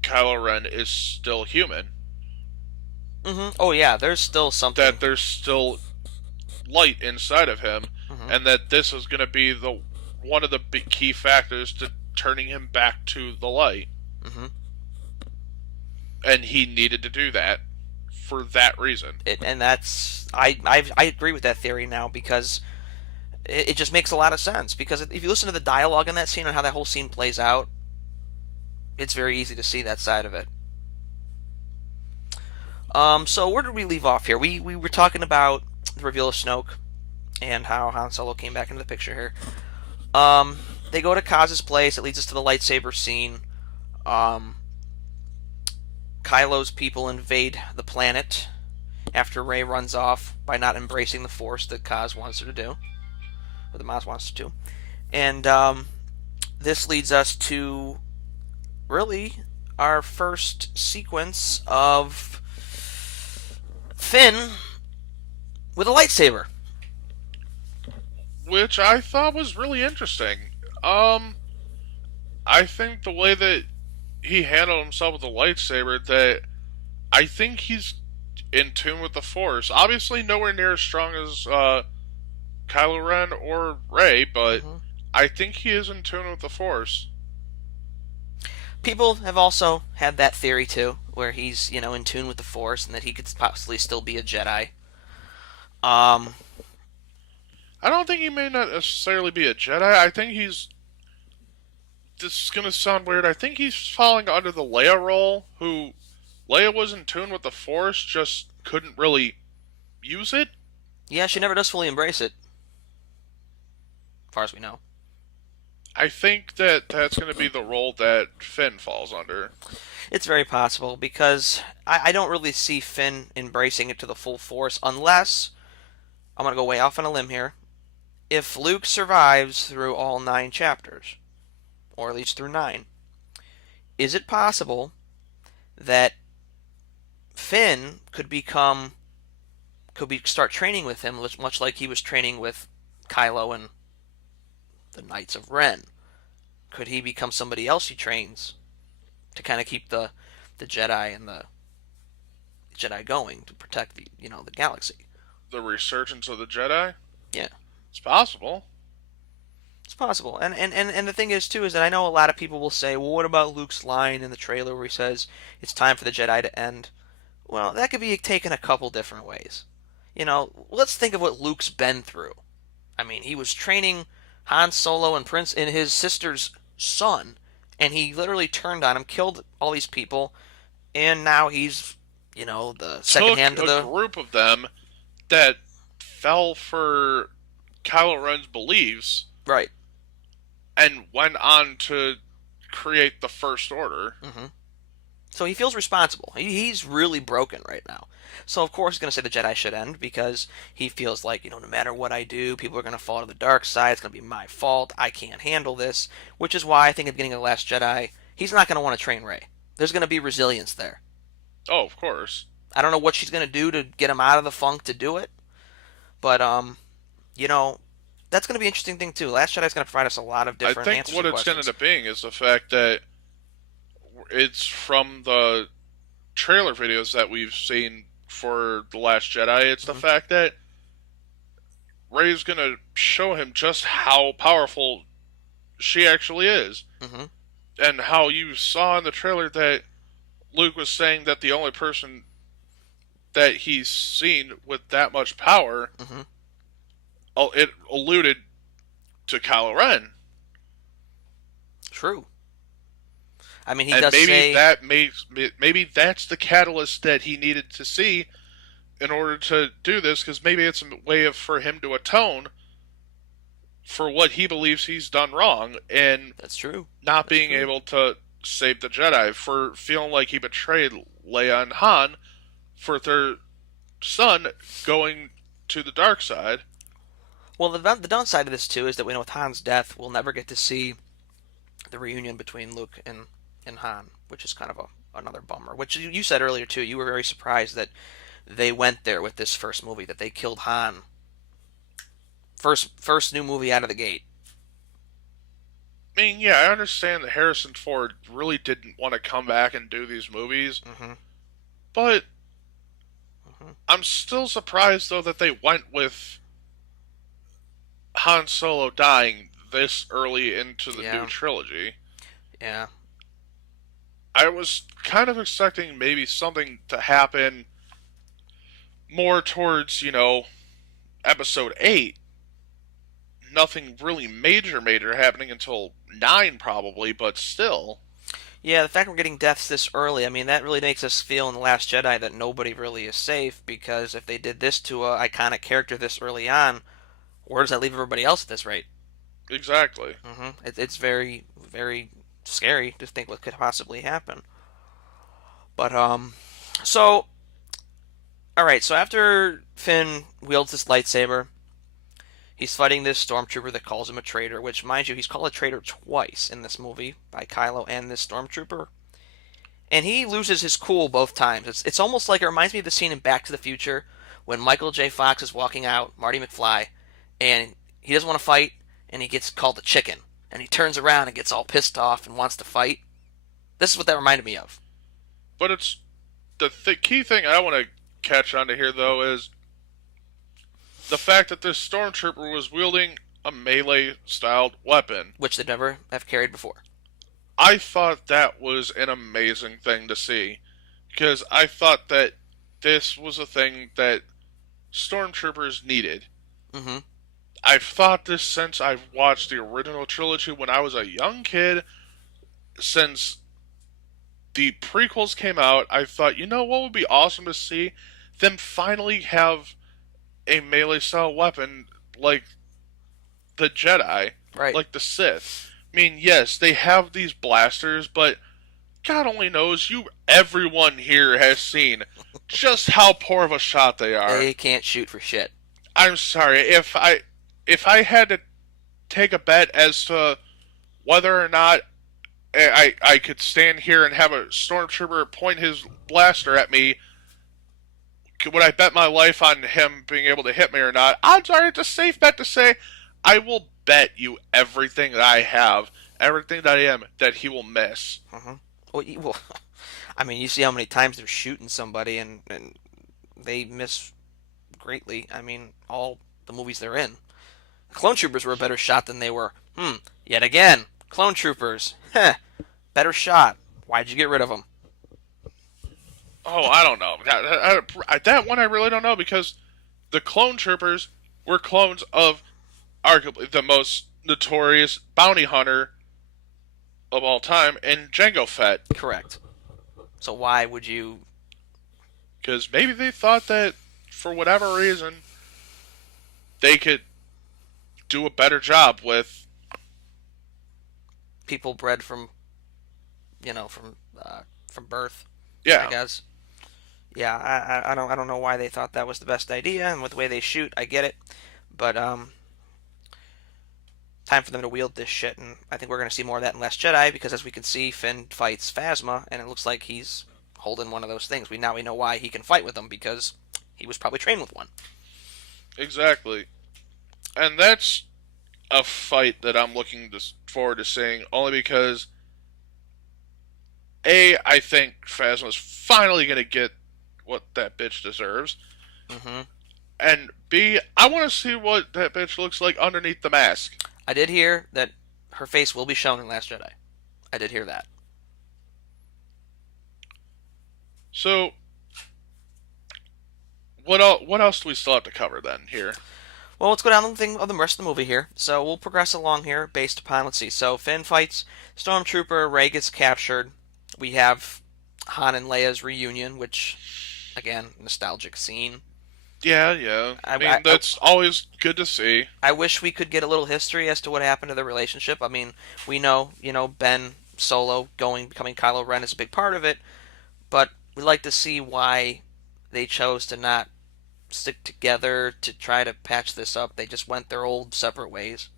Kylo Ren is still human. Oh yeah, there's still something. That there's still light inside of him, Hmm. and that this is going to be the one of the big key factors to turning him back to the light. Hmm. And he needed to do that for that reason. And that's I agree with that theory now because it just makes a lot of sense. Because if you listen to the dialogue in that scene and how that whole scene plays out, it's very easy to see that side of it. So where did we leave off here? We were talking about the reveal of Snoke and how Han Solo came back into the picture here. They go to Kaz's place. It leads us to the lightsaber scene. Um, Kylo's people invade the planet after Rey runs off by not embracing the Force that Kaz wants her to do. or the Maz wants to. And this leads us to really our first sequence of Finn with a lightsaber. which I thought was really interesting. Um, I think the way that he handled himself with the lightsaber, that I think he's in tune with the Force. Obviously, nowhere near as strong as Kylo Ren or Rey, but Mm-hmm. I think he is in tune with the Force. People have also had that theory too, where he's in tune with the Force and that he could possibly still be a Jedi. Um, I don't think he may not necessarily be a Jedi. I think he's. This is gonna sound weird. I think he's falling under the Leia role, who Leia was in tune with the Force, just couldn't really use it. yeah, she never does fully embrace it, as far as we know. I think that that's going to be the role that Finn falls under. It's very possible because I don't really see Finn embracing it to the full force unless I'm gonna go way off on a limb here. If Luke survives through all 9 chapters, or at least through 9, is it possible that Finn start training with him much like he was training with Kylo and the Knights of Ren? Could he become somebody else he trains to kind of keep the Jedi and the Jedi going to protect the galaxy? The resurgence of the Jedi? Yeah, It's possible. it's possible. And the thing is too is that I know a lot of people will say, well, what about Luke's line in the trailer where he says it's time for the Jedi to end? Well, that could be taken a couple different ways. Let's think of what Luke's been through. I mean, he was training Han Solo and Prince and his sister's son, and he literally turned on him, killed all these people, and now he's, the second Took hand to a the group of them that fell for Kylo Ren's beliefs right. and went on to create the First Order. Hmm. So he feels responsible. He's really broken right now. So of course he's going to say the Jedi should end because he feels like no matter what I do, people are going to fall to the dark side. It's going to be my fault. I can't handle this, which is why I think at the beginning of the Last Jedi, he's not going to want to train Rey. There's going to be resilience there. Oh, of course. I don't know what she's going to do to get him out of the funk to do it, but you know, that's going to be an interesting thing too. Last Jedi is going to provide us a lot of I different think answers what to it's going to end questions. up being is the fact that it's from the trailer videos that we've seen for The Last Jedi. It's the Hmm. fact that Rey's going to show him just how powerful she actually is. Hmm. And how you saw in the trailer that Luke was saying that the only person that he's seen with that much power, Hmm. it alluded to Kylo Ren. True. I mean, he And does maybe say, that makes maybe that's the catalyst that he needed to see in order to do this, because maybe it's a way for him to atone for what he believes he's done wrong and that's true. not That's being true. able to save the Jedi, for feeling like he betrayed Leia and Han for their son going to the dark side. Well, the downside of this too is that we know with Han's death, we'll never get to see the reunion between Luke and Han, which is kind of another bummer. Which you said earlier too. You were very surprised that they went there with this first movie, that they killed Han first new movie out of the gate. I mean, yeah, I understand that Harrison Ford really didn't want to come back and do these movies, Hmm. but Hmm. I'm still surprised though that they went with Han Solo dying this early into the new Yeah, trilogy. yeah. I was kind of expecting maybe something to happen more towards, episode 8. Nothing really major happening until 9 probably, but still. Yeah, the fact we're getting deaths this early, I mean, that really makes us feel in The Last Jedi that nobody really is safe, because if they did this to a iconic character this early on, where does that leave everybody else at this rate? Exactly. It's very, very scary to think what could possibly happen. But, so, alright, so after Finn wields this lightsaber, He's fighting this stormtrooper that calls him a traitor, which, mind you, he's called a traitor twice in this movie by Kylo and this stormtrooper. And he loses his cool both times. It's almost like it reminds me of the scene in Back to the Future when Michael J. Fox is walking out, Marty McFly, and he doesn't want to fight, and he gets called a chicken. And he turns around and gets all pissed off and wants to fight. This is what that reminded me of. But it's the key thing I want to catch on to here, though, is the fact that this stormtrooper was wielding a melee-styled weapon. Which they never have carried before. I thought that was an amazing thing to see, because I thought that this was a thing that stormtroopers needed. Mm-hmm. I've thought this since I've watched the original trilogy when I was a young kid. Since the prequels came out, I thought, you know what would be awesome to see? Them finally have a melee style weapon like the Jedi, Right. like the Sith. I mean, yes, they have these blasters, but God only knows everyone here has seen just how poor of a shot they are. They can't shoot for shit. I'm sorry, if I had to take a bet as to whether or not I could stand here and have a stormtrooper point his blaster at me, would I bet my life on him being able to hit me or not? Odds are it's a safe bet to say I will bet you everything that I have, everything that I am, that he will miss. Uh-huh. Well, I mean, you see how many times they're shooting somebody and they miss greatly. I mean, all the movies they're in. Clone Troopers were a better shot than they were. Yet again, Clone Troopers. Heh. Better shot. Why'd you get rid of them? Oh, I don't know. That one I really don't know, because the Clone Troopers were clones of arguably the most notorious bounty hunter of all time in Jango Fett. Correct. So why would you... Because maybe they thought that, for whatever reason, they could do a better job with people bred from, from birth, yeah. I guess. Yeah, I don't know why they thought that was the best idea, and with the way they shoot, I get it. But time for them to wield this shit, and I think we're going to see more of that in Last Jedi, because as we can see, Finn fights Phasma, and it looks like he's holding one of those things. We know why he can fight with them, because he was probably trained with one. Exactly. And that's a fight that I'm looking forward to seeing, only because I think Phasma's finally going to get what that bitch deserves. Mm-hmm. And B, I want to see what that bitch looks like underneath the mask. I did hear that her face will be shown in Last Jedi. I did hear that. So, what else do we still have to cover then here? Well, let's go down the thing of the rest of the movie here. So we'll progress along here based upon, let's see. So Finn fights Stormtrooper, Rey gets captured. We have Han and Leia's reunion, which, again, nostalgic scene. Yeah. I mean, that's always good to see. I wish we could get a little history as to what happened to the relationship. I mean, we know, Ben Solo becoming Kylo Ren is a big part of it, but we'd like to see why they chose to not stick together to try to patch this up. They just went their old separate ways.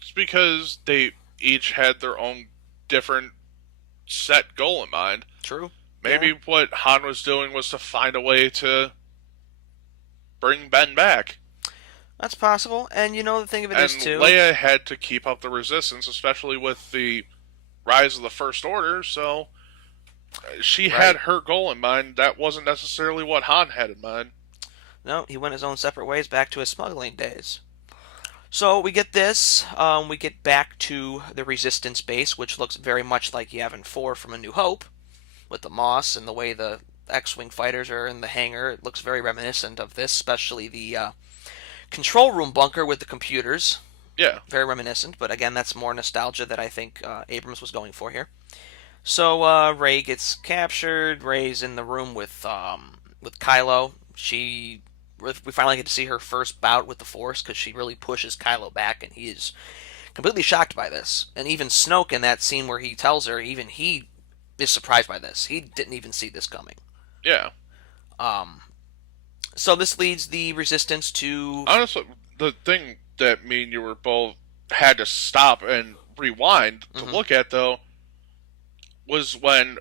It's because they each had their own different set goal in mind. True. Maybe what Han was doing was to find a way to bring Ben back. That's possible. And the thing of it is, too... And Leia had to keep up the resistance, especially with the rise of the First Order, so she had her goal in mind. That wasn't necessarily what Han had in mind. No, he went his own separate ways back to his smuggling days. So we get this. We get back to the Resistance base, which looks very much like Yavin 4 from A New Hope, with the moss and the way the X-Wing fighters are in the hangar. It looks very reminiscent of this, especially the control room bunker with the computers. Yeah. Very reminiscent, but again, that's more nostalgia that I think Abrams was going for here. So Rey gets captured. Rey's in the room with Kylo. We finally get to see her first bout with the Force, because she really pushes Kylo back, and he is completely shocked by this. And even Snoke, in that scene where he tells her, even he is surprised by this. He didn't even see this coming. Yeah. So this leads the Resistance to... Honestly, the thing that me and you were both had to stop and rewind to Hmm. look at though was when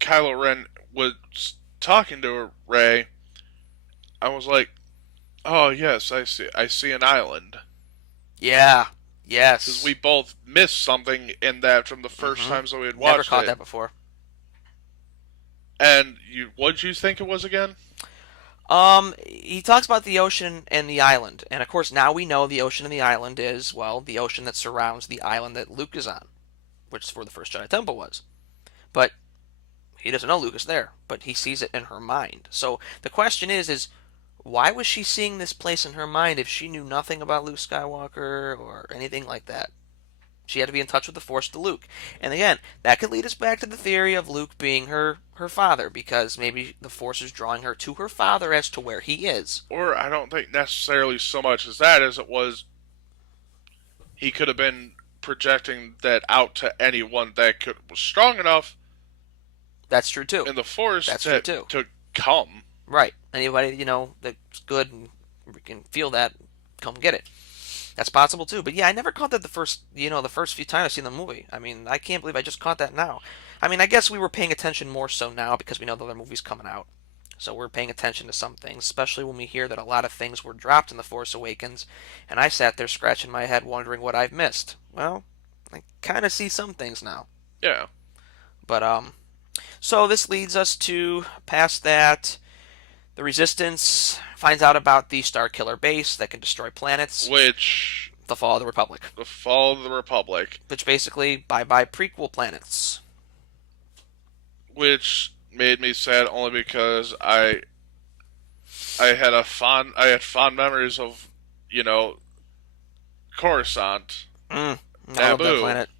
Kylo Ren was talking to Rey. I was like, "Oh yes, I see an island." Yeah. Because Yes. we both missed something in that from the first Hmm. times that we had Never watched caught it. that before. And what'd you think it was again? He talks about the ocean and the island, and of course now we know the ocean and the island is, well, the ocean that surrounds the island that Luke is on, which is where the first Jedi Temple was. But he doesn't know Luke is there, but he sees it in her mind. So the question is why was she seeing this place in her mind if she knew nothing about Luke Skywalker or anything like that? She had to be in touch with the Force to Luke. And again, that could lead us back to the theory of Luke being her father, because maybe the Force is drawing her to her father as to where he is. Or I don't think necessarily so much as that as it was he could have been projecting that out to anyone that was strong enough That's true too. in the Force That's true to too. come. Right. Anybody, that's good and can feel that, come get it. That's possible too. But yeah, I never caught that the first few times I've seen the movie. I mean, I can't believe I just caught that now. I mean, I guess we were paying attention more so now because we know the other movie's coming out. So we're paying attention to some things, especially when we hear that a lot of things were dropped in The Force Awakens, and I sat there scratching my head wondering what I've missed. Well, I kind of see some things now. Yeah. But so this leads us to past that. The Resistance finds out about the Starkiller base that can destroy planets. Which The Fall of the Republic, the fall of the Republic, which basically bye bye prequel planets. which made me sad only because I had fond memories of, you know, Coruscant, Mm, I love that Naboo. planet.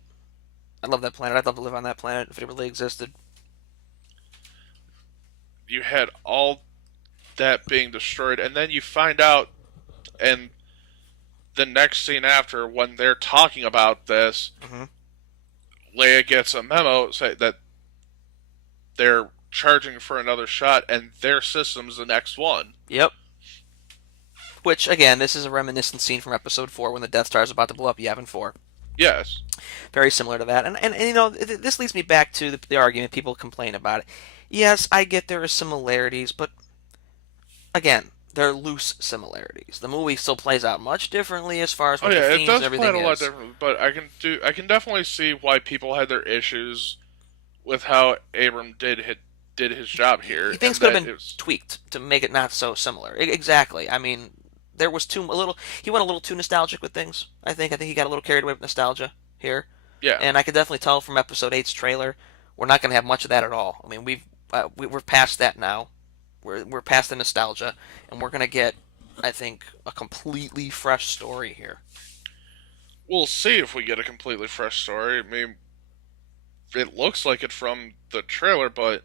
I love that planet. I'd love to live on that planet if it really existed. You had all that being destroyed, and then you find out, and the next scene after when they're talking about this, Hmm. Leia gets a memo say that they're charging for another shot, and their system's the next one. Yep. Which again, this is a reminiscent scene from Episode 4 when the Death Star is about to blow up Yavin 4. Yes, Very similar to that, and this leads me back to the argument people complain about it. Yes, I get there are similarities, but again, they're loose similarities. The movie still plays out much differently as far as oh what the yeah, it themes and does play it everything a lot is. different. But I can definitely see why people had their issues with how Abram did his job here, Things and could that have been it was tweaked to make it not so similar. Exactly. I mean, there was too a little. He went a little too nostalgic with things. I think he got a little carried away with nostalgia here, yeah. and I could definitely tell from Episode 8's trailer, we're not going to have much of that at all. I mean, we're past that now. We're past the nostalgia, and we're going to get, I think, a completely fresh story here. We'll see if we get a completely fresh story. I mean, it looks like it from the trailer, but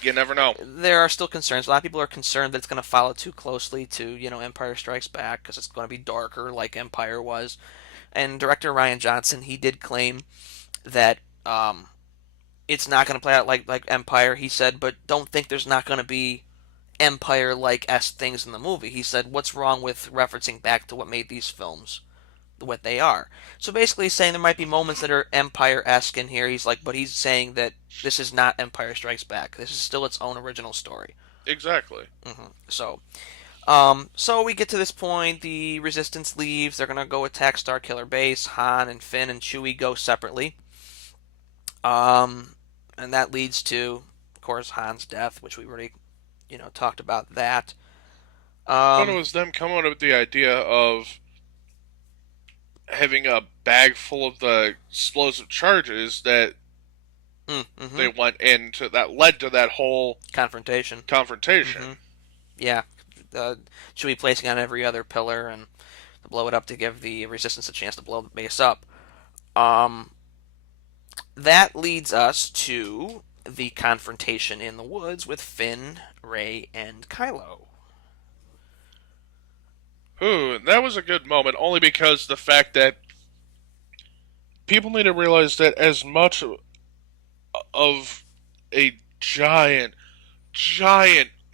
you never know. There are still concerns. A lot of people are concerned that it's going to follow too closely to Empire Strikes Back because it's going to be darker like Empire was. And director Ryan Johnson, he did claim that it's not going to play out like Empire. He said, but don't think there's not going to be Empire like s things in the movie. He said, what's wrong with referencing back to what made these films what they are? So basically, he's saying there might be moments that are Empire esque in here. He's like, but he's saying that this is not Empire Strikes Back. This is still its own original story. Exactly. So we get to this point. The Resistance leaves. They're gonna go attack Starkiller Base. Han and Finn and Chewie go separately. And that leads to, of course, Han's death, which we already, talked about that. But it Um, was them coming up with the idea of having a bag full of the explosive charges that mm-hmm. they went into that led to that whole Confrontation. confrontation. Mm-hmm. Yeah. Chewie placing on every other pillar and to blow it up to give the Resistance a chance to blow the base up. Um, that leads us to the confrontation in the woods with Finn, Rey, and Kylo. Ooh, that was a good moment, only because the fact that people need to realize that as much of a giant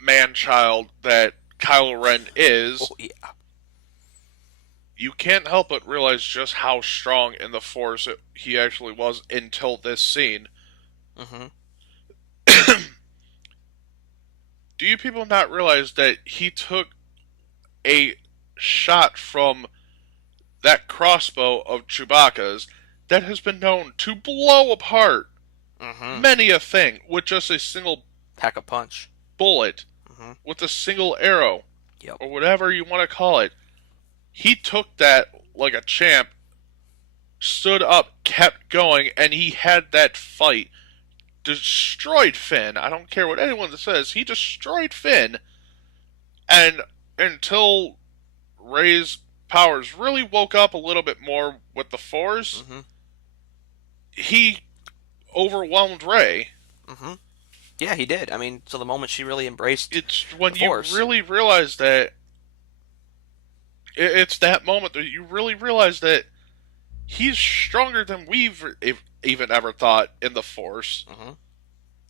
man child that Kylo Ren Oh is, yeah. you can't help but realize just how strong in the Force he actually was until this scene. Hmm. Do you people not realize that he took a shot from that crossbow of Chewbacca's that has been known to blow apart Hmm. many a thing with just a single Pack a punch. bullet, Hmm. with a single arrow, Yep. or whatever you want to call it? He took that like a champ, stood up, kept going, and he had that fight. Destroyed Finn. I don't care what anyone says. He destroyed Finn, and until Rey's powers really woke up a little bit more with the Force, Hmm. he overwhelmed Rey. Hmm. Yeah, he did. I mean, so the moment she really embraced It's the when you Force. really realize that it's that moment that you really realize that he's stronger than we've even ever thought in the Force. Hmm.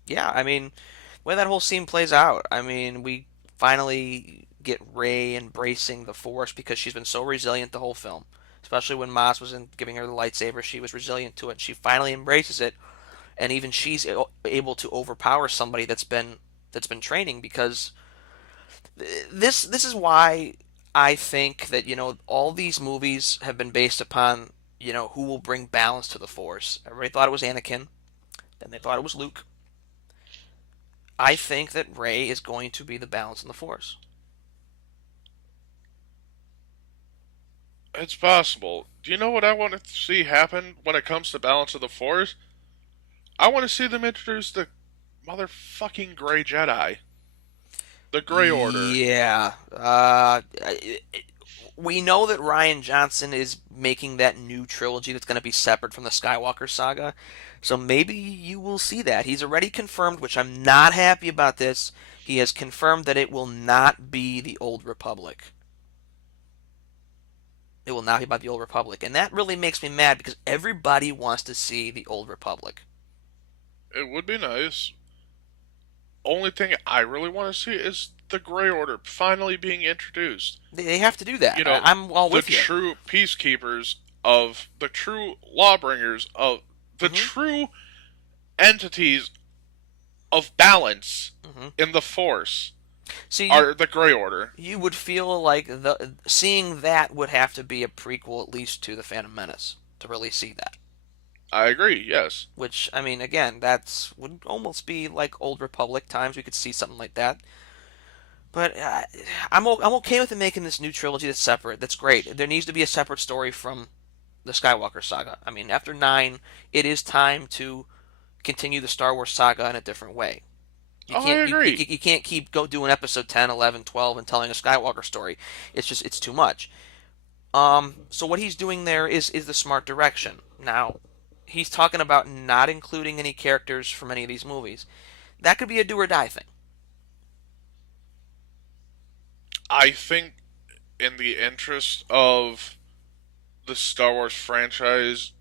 Yeah, I mean, the way that whole scene plays out, I mean, we finally get Rey embracing the Force because she's been so resilient the whole film. Especially when Maz was giving her the lightsaber, she was resilient to it. She finally embraces it, and even she's able to overpower somebody that's been training because this is why I think that all these movies have been based upon who will bring balance to the Force. Everybody thought it was Anakin, then they thought it was Luke. I think that Rey is going to be the balance in the Force. It's possible. Do you know what I want to see happen when it comes to balance of the Force? I want to see them introduce the motherfucking Grey Jedi, the Grey Order. Yeah. We know that Rian Johnson is making that new trilogy that's going to be separate from the Skywalker saga. So maybe you will see that. He's already confirmed, which I'm not happy about this. He has confirmed that it will not be the Old Republic. It will not be about the Old Republic. And that really makes me mad because everybody wants to see the Old Republic. It would be nice. Only thing I really want to see is the Grey Order finally being introduced. They have to do that. You know, I'm all the with you. true peacekeepers of the true lawbringers of the Hmm. true entities of balance Hmm. in the Force See, are the Grey Order. you would feel like the seeing that would have to be a prequel at least to the Phantom Menace to really see that. I agree. Yes, Which I mean, again, that's would almost be like Old Republic times. We could see something like that. But I'm okay with them making this new trilogy that's separate. That's great. There needs to be a separate story from the Skywalker saga. I mean, after nine, it is time to continue the Star Wars saga in a different way. You oh, I can't agree. you can't keep doing episode 10, 11, 12 and telling a Skywalker story. It's too much. So what he's doing there is the smart direction. Now, he's talking about not including any characters from any of these movies. That could be a do or die thing. I think, in the interest of the Star Wars franchise,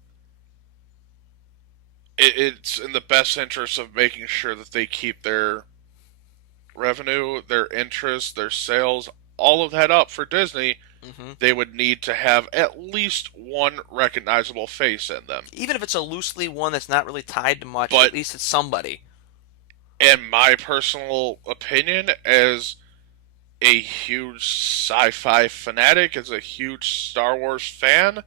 it's in the best interest of making sure that they keep their revenue, their interest, their sales, all of that up for Disney. Hmm. They would need to have at least one recognizable face in them. Even if it's a loosely one that's not really tied to much, at But least it's somebody. in my personal opinion, as a huge sci-fi fanatic, as a huge Star Wars fan,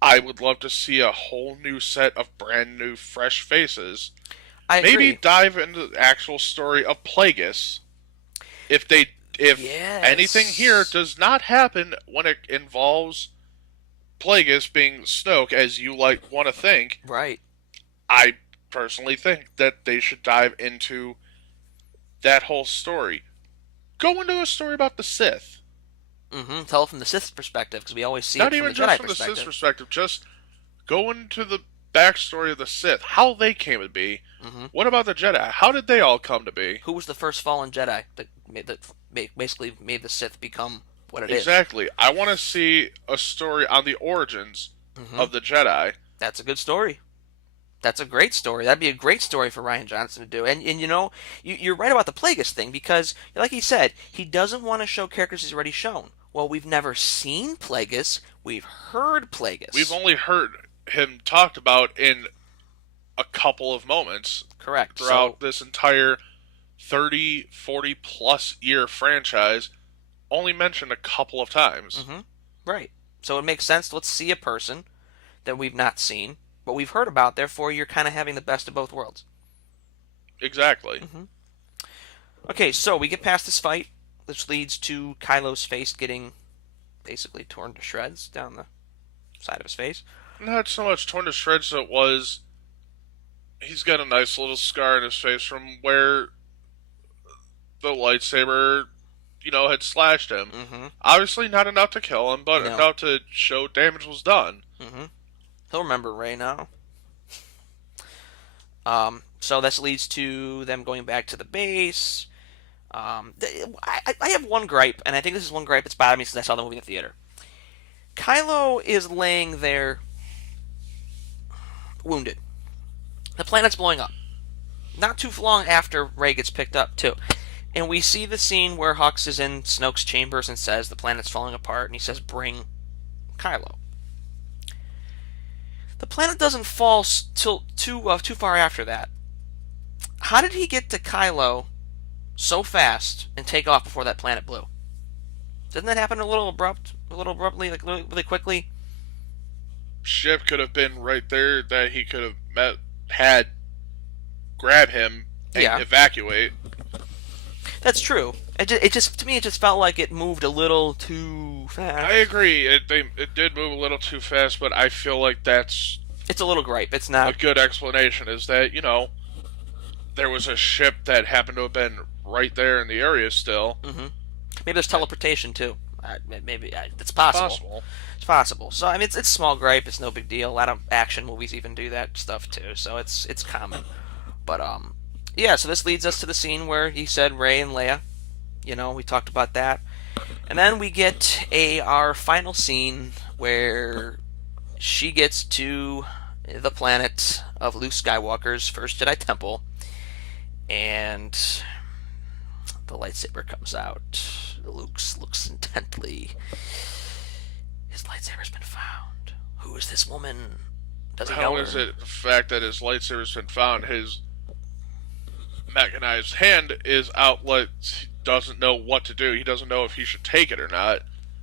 I would love to see a whole new set of brand new, fresh faces. I Maybe agree. dive into the actual story of Plagueis. If anything here Yes. does not happen when it involves Plagueis being Snoke, as you like want to think, Right. I personally think that they should dive into that whole story. Go into a story about the Sith. Tell it from the Sith perspective because we always see Not it from the even just Jedi from the Sith perspective. perspective, just go into the backstory of the Sith, how they came to be. Hmm. What about the Jedi? How did they all come to be? Who was the first fallen Jedi that basically made the Sith become what it is? Exactly. I want to see a story on the origins Hmm. of the Jedi. That's a good story. That's a great story. That'd be a great story for Ryan Johnson to do. And you're right about the Plagueis thing because, like he said, he doesn't want to show characters he's already shown. Well, we've never seen Plagueis. We've heard We've Plagueis. only heard him talked about in a couple of moments Correct. So, throughout this entire 30, 40 plus year franchise, only mentioned a couple of times. right. So it makes sense. Let's see a person that we've not seen, but we've heard about. Therefore, you're kind of having the best of both worlds. Exactly. Okay, so we get past this fight, which leads to Kylo's face getting basically torn to shreds down the side of his face. Not so much torn to shreds as it was. He's got a nice little scar in his face from where the lightsaber, had slashed him. Obviously, not enough to kill him, but No. enough to show damage was done. He'll remember Rey now. So this leads to them going back to the base. I have one gripe, and I think this is one gripe that's bothered me since I saw the movie in the theater. Kylo is laying there wounded. The planet's blowing up. Not too long after Rey gets picked up, too. And we see the scene where Hux is in Snoke's chambers and says the planet's falling apart, and he says, "Bring Kylo." The planet doesn't fall till too far after that. How did he get to Kylo so fast and take off before that planet blew? Doesn't that happen a little abruptly, like really quickly? Ship could have been right there that he could have grab him and Yeah, evacuate. that's true. To me, it just felt like it moved a little too I fast. agree. It did move a little too fast, but I feel like that's It's a little gripe. It's a not. good explanation. Is that there was a ship that happened to have been right there in the area still. Maybe there's teleportation too. Maybe it's possible. Possible. It's possible. So I mean, it's small gripe. It's no big deal. A lot of action movies even do that stuff too. So it's common. But yeah. So this leads us to the scene where he said Rey and Leia. We talked about that, and then we get our final scene where she gets to the planet of Luke Skywalker's first Jedi Temple, and the lightsaber comes out. Luke looks intently. His lightsaber's been found. Who is this woman? Does he know How her? is it the fact that his lightsaber's been found? His mechanized hand is out. He doesn't know what to do. He doesn't know if he should take it or not.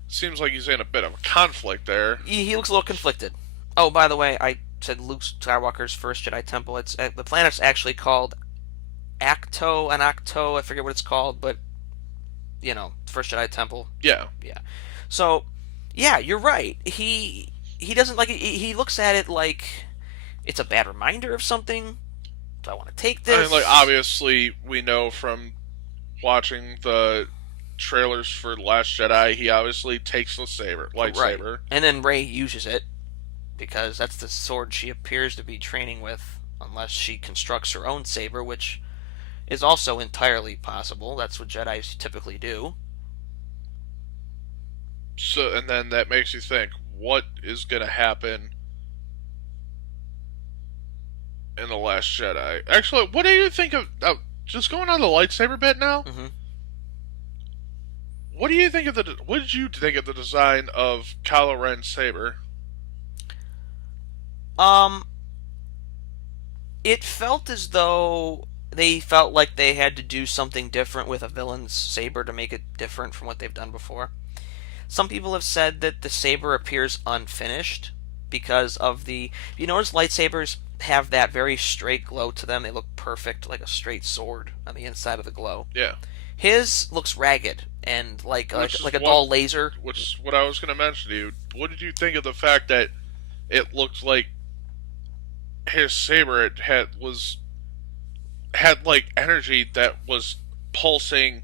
Seems like he's in a bit of a conflict there. He looks a little conflicted. Oh, by the way, I said Luke Skywalker's first Jedi Temple. It's the planet's actually called Acto. I forget what it's called, but first Jedi Temple. Yeah. Yeah. So, yeah, you're right. He doesn't like it. He looks at it like it's a bad reminder of something. Do I want to take I this? mean, obviously, we know from watching the trailers for The Last Jedi, he obviously takes the lightsaber. Right. And then Rey uses it because that's the sword she appears to be training with, unless she constructs her own saber, which is also entirely possible. That's what Jedi typically do. So, and then that makes you think, what is going to happen in The Last Jedi? Actually, what do you think of... just going on the lightsaber bit now? Mm-hmm. What do you think of what did you think of the design of Kylo Ren's saber? Um, it felt as though they felt like they had to do something different with a villain's saber to make it different from what they've done before. Some people have said that the saber appears unfinished because of the. You notice lightsabers have that very straight glow to them. They look perfect, like a straight sword on the inside of the glow. Yeah. His looks ragged and like a what, dull laser. Which is what I was going to mention to you. What did you think of the fact that it looked like his saber had like energy that was pulsing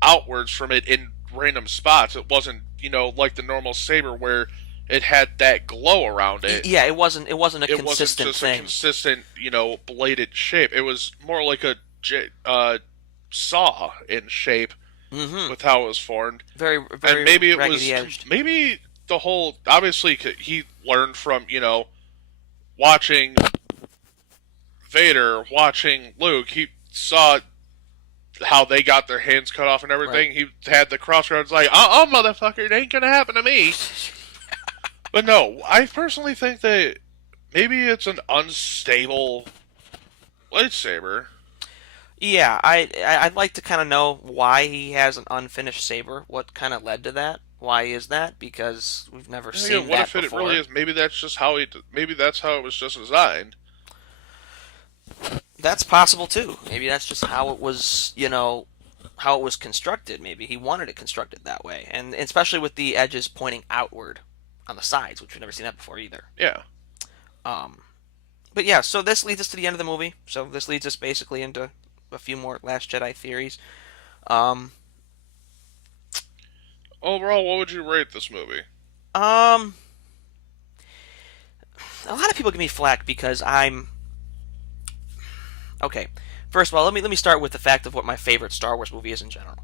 outwards from it in random spots. It wasn't, like the normal saber where it had that glow around it. Yeah, it wasn't a It wasn't consistent just thing. a consistent, bladed shape. It was more like a saw in shape Mm-hmm. with how it was formed. Very, very And maybe it was raggedy edged. maybe the whole obviously he learned from watching Vader watching Luke, he saw how they got their hands cut off and Right. everything. He had the crossroads like, motherfucker, it ain't gonna happen to me. But no, I personally think that maybe it's an unstable lightsaber. Yeah, I'd like to kind of know why he has an unfinished saber. What kind of led to that? Why is that? Because we've never And again, seen what that if it really before. is? Maybe that's just how he. Maybe that's how it was just designed. That's possible too. Maybe that's just how it was, how it was constructed. Maybe he wanted it constructed that way, and especially with the edges pointing outward on the sides, which we've never seen that before either. Yeah. Um, but yeah, so this leads us to the end of the movie. So this leads us basically into a few more Last Jedi theories. Um, Overall, what would you rate this movie? um, a lot of people give me flack because I'm okay. First of all, let me start with the fact of what my favorite Star Wars movie is in general.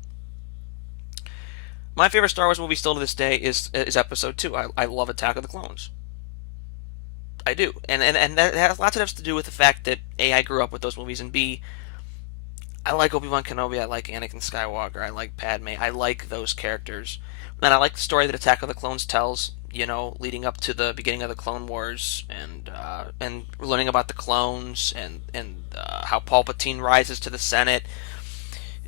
My favorite Star Wars movie still to this day is Episode Two. I love Attack of the Clones. I do, and that has lots of to do with the fact that A, I grew up with those movies, and B, I like Obi-Wan Kenobi, I like Anakin Skywalker, I like Padme, I like those characters, and I like the story that Attack of the Clones tells. Leading up to the beginning of the Clone Wars, and learning about the clones, and how Palpatine rises to the Senate.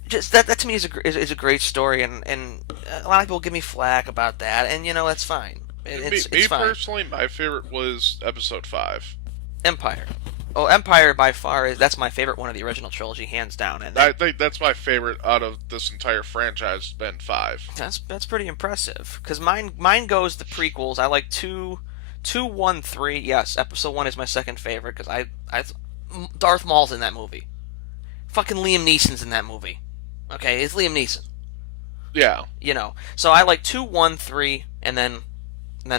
Just that to me is a great story, and a lot of people give me flack about that, and that's fine. It's Me fine. personally, my favorite was Episode 5. Empire. Oh, Empire by far is that's my favorite one of the original trilogy, hands down. And I think that's my favorite out of this entire franchise. Has been 5. that's pretty impressive. Because mine goes the prequels. I like two, one, three. Yes, Episode one is my second favorite because I Darth Maul's in that movie. Fucking Liam Neeson's in that movie. Okay, it's Liam Neeson. Yeah. So I like two, one, three, and then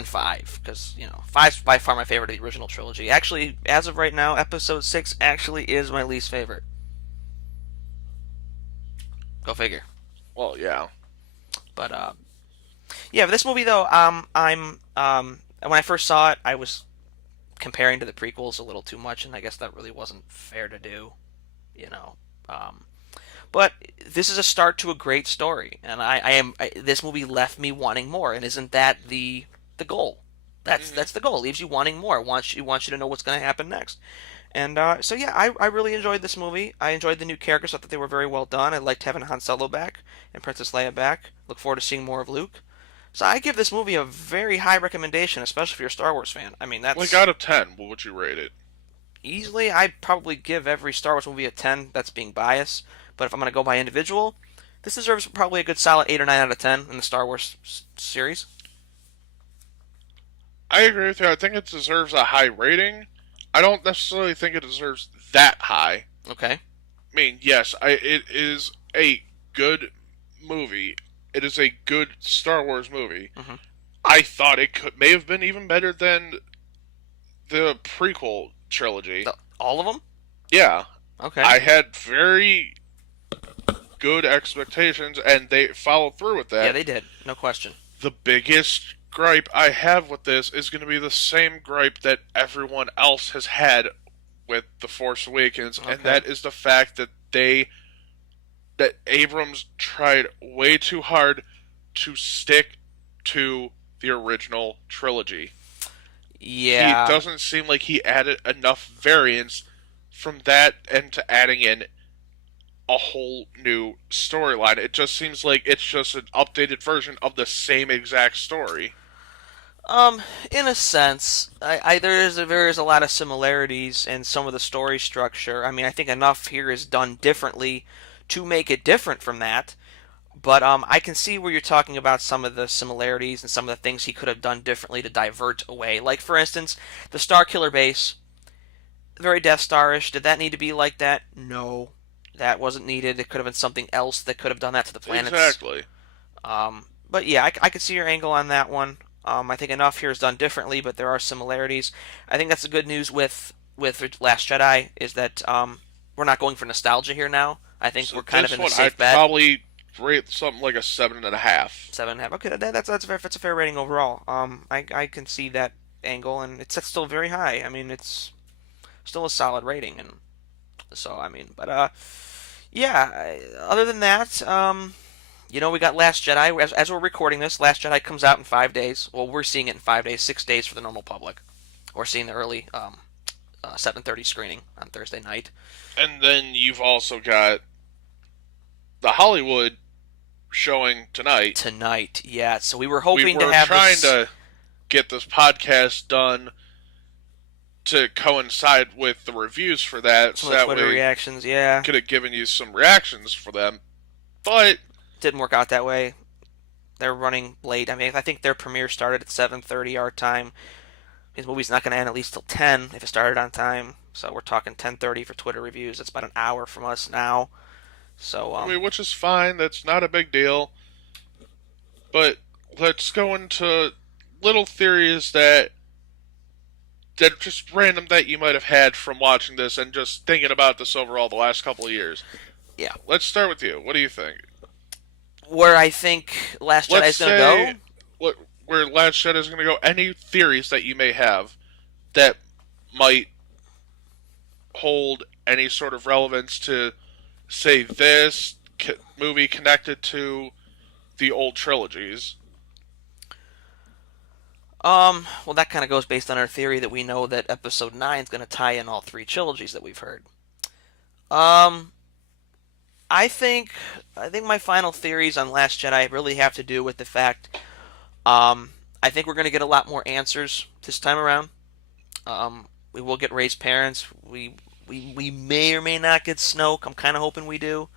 five because five's by far my favorite of the original trilogy. Actually, as of right now, Episode six actually is my least favorite. Go figure. Well, yeah. But yeah, this movie though, I'm when I first saw it, I was comparing to the prequels a little too much, and I guess that really wasn't fair to do, you know. Um, but this is a start to a great story, and this movie left me wanting more, and isn't that the goal? That's Hmm. the goal. It leaves you wanting more. Wants you to know what's going to happen next. And so yeah, I really enjoyed this movie. I enjoyed the new characters. I thought they were very well done. I liked having Han Solo back and Princess Leia back. Look forward to seeing more of Luke. So I give this movie a very high recommendation, especially if you're a Star Wars fan. I mean, Like that's out of 10, what would you rate it? easily. I'd probably give every Star Wars movie a 10. That's being biased. But if I'm going to go by individual, this deserves probably a good solid 8 or 9 out of 10 in the Star Wars series. I agree with you. I think it deserves a high rating. I don't necessarily think it deserves that high. Okay. I mean, yes, it is a good movie. It is a good Star Wars movie. Hmm. I thought it may have been even better than the prequel trilogy. All of them? Yeah, Okay. I had very good expectations, and they followed through with Yeah, that. they did. No question. The biggest gripe I have with this is going to be the same gripe that everyone else has had with The Force Awakens, and Okay. that is the fact that Abrams tried way too hard to stick to the original trilogy. He Yeah. doesn't seem like he added enough variance from that and to adding in a whole new storyline. It just seems like it's just an updated version of the same exact story. In a sense, there is a lot of similarities in some of the story structure. I mean, I think enough here is done differently to make it different from that. But I can see where you're talking about some of the similarities and some of the things he could have done differently to divert away. Like for instance, the Star Killer base, very Death Star-ish. Did that need to be like that? No, that wasn't needed. It could have been something else that could have done that to the planets. Exactly. But yeah, I could see your angle on that one. I think enough here is done differently, but there are similarities. I think that's the good news with Last Jedi is that we're not going for nostalgia here now. I think So we're kind of this in the one safe I'd bet. probably rate something like a 7.5. 7.5. Okay, that's a fair rating overall. I can see that angle, and it's still very high. I mean, it's still a solid rating, and So I mean, but yeah. Other than that, we got Last Jedi. As we're recording this, Last Jedi comes out in 5 days. Well, we're seeing it in 5 days, 6 days for the normal public. We're seeing the early 7:30 screening on Thursday night. And then you've also got the Hollywood showing tonight. Tonight, yeah. So we were We hoping to were have trying this. to get this podcast done to coincide with the reviews for that, Some so of the that Twitter way reactions, yeah, could have given you some reactions for them. But didn't work out that way. They're running late. I mean, I think their premiere started at 7:30 our time. His movie's not going to end at least till 10 if it started on time. So we're talking 10:30 for Twitter reviews. It's about an hour from us now. So I mean, which is fine. That's not a big deal. But let's go into little theories that are just random that you might have had from watching this and just thinking about this overall the last couple of years. yeah, Let's start with you. What do you think? where I think Last Jedi Let's is going to go. say where Last Jedi is going to go. Any theories that you may have that might hold any sort of relevance to, say, this movie connected to the old trilogies? Well, that kind of goes based on our theory that we know that Episode 9 is going to tie in all three trilogies that we've heard. Um, I think I think my final theories on Last Jedi really have to do with the fact I think we're going to get a lot more answers this time around. We will get Rey's parents. We may or may not get Snoke. I'm kind of hoping we do,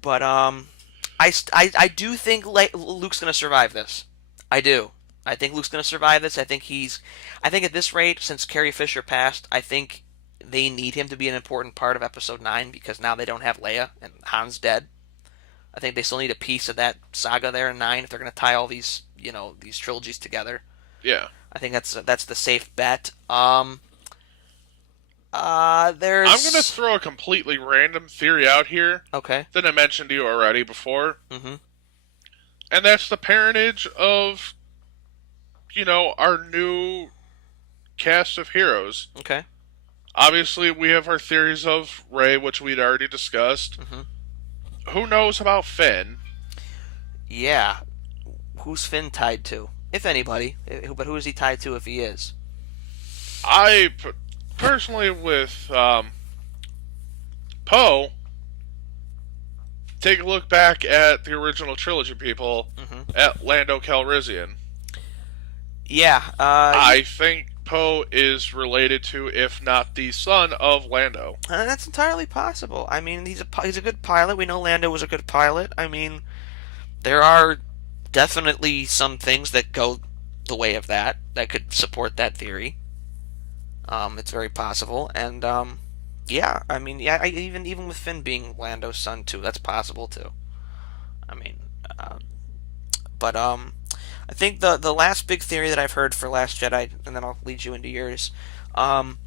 but I do think Luke's going to survive this. I do. I think Luke's going to survive this. I think at this rate, since Carrie Fisher passed, I think they need him to be an important part of Episode 9 because now they don't have Leia and Han's dead. I think they still need a piece of that saga there in 9 if they're going to tie all these, these trilogies together. Yeah. I think that's the safe bet. I'm going to There's throw a completely random theory out here okay. that I mentioned to you already before, Mhm. and that's the parentage of, our new cast of heroes. Okay. Obviously, we have our theories of Rey, which we'd already discussed. Mhm. Who knows about Finn? Yeah. Who's Finn tied to? If anybody, but who is he tied to if he is? I personally, with Poe, take a look back at the original trilogy people Mhm. at Lando Calrissian. Yeah. I think Poe is related to, if not the son of Lando. That's entirely possible. I mean, he's a good pilot. We know Lando was a good pilot. I mean, there are definitely some things that go the way of that could support that theory. It's very possible, and yeah, I mean, yeah, even with Finn being Lando's son too, that's possible too. I mean, uh, but I think the last big theory that I've heard for Last Jedi, and then I'll lead you into yours. Um,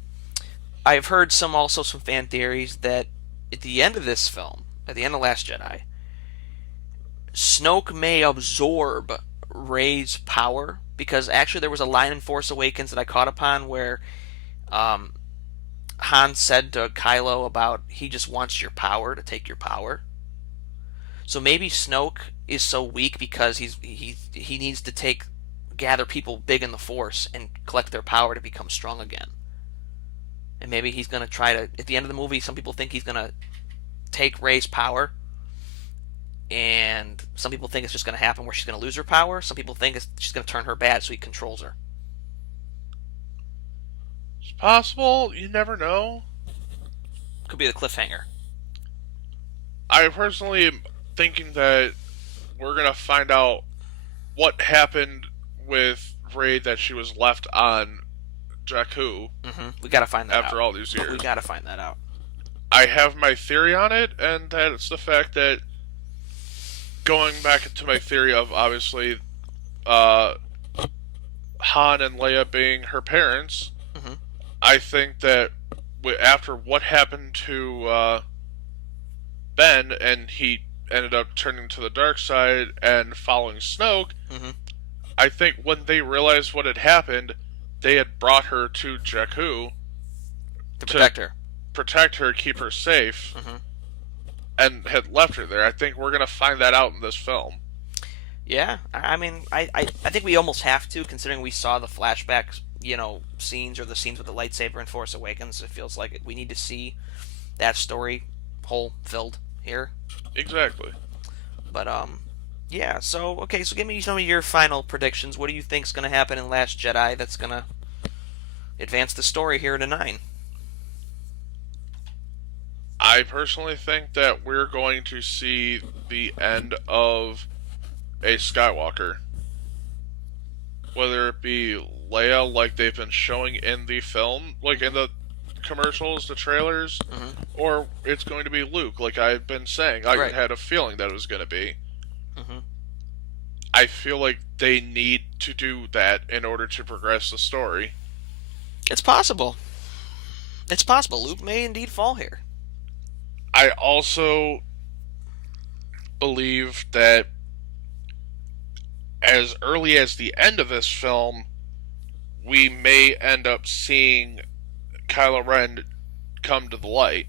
I've heard some fan theories that at the end of this film, at the end of Last Jedi, Snoke may absorb Rey's power because actually there was a line in Force Awakens that I caught upon where um, Han said to Kylo about he just wants your power to take your power. So maybe Snoke is so weak because he needs to gather people big in the Force and collect their power to become strong again. And maybe he's gonna try to at the end of the movie. Some people think he's gonna take Rey's power, and some people think it's just gonna happen where she's gonna lose her power. Some people think she's gonna turn her bad so he controls her. It's possible. You never know. Could be the cliffhanger. I personally am thinking that we're gonna find out what happened with Rey, that she was left on Jakku We gotta find that out. after all these We years. gotta find that out. I have my theory on it, and that's the fact that, going back to my theory of obviously uh, Han and Leia being her parents, hmm I think that after what happened to Ben, and he ended up turning to the dark side and following Snoke, hmm I think when they realized what had happened, they had brought her to Jakku To to protect her. protect her, keep her safe, Hmm. and had left her there. I think we're gonna find that out in this film. Yeah, I mean, I think we almost have to, considering we saw the flashback, scenes or the scenes with the lightsaber in Force Awakens. It feels like we need to see that story whole filled here. Exactly. But yeah. So okay, so give me some of your final predictions. What do you think's going to happen in Last Jedi that's going to advance the story here to nine? I personally think that we're going to see the end of a Skywalker. Whether it be Leia, like they've been showing in the film, like in the commercials, the trailers, Hmm. or it's going to be Luke, like I've been saying. I Right. had a feeling that it was going to be. Hmm. I feel like they need to do that in order to progress the story. It's possible. It's possible. Luke may indeed fall here. I also believe that as early as the end of this film, we may end up seeing Kylo Ren come to the light.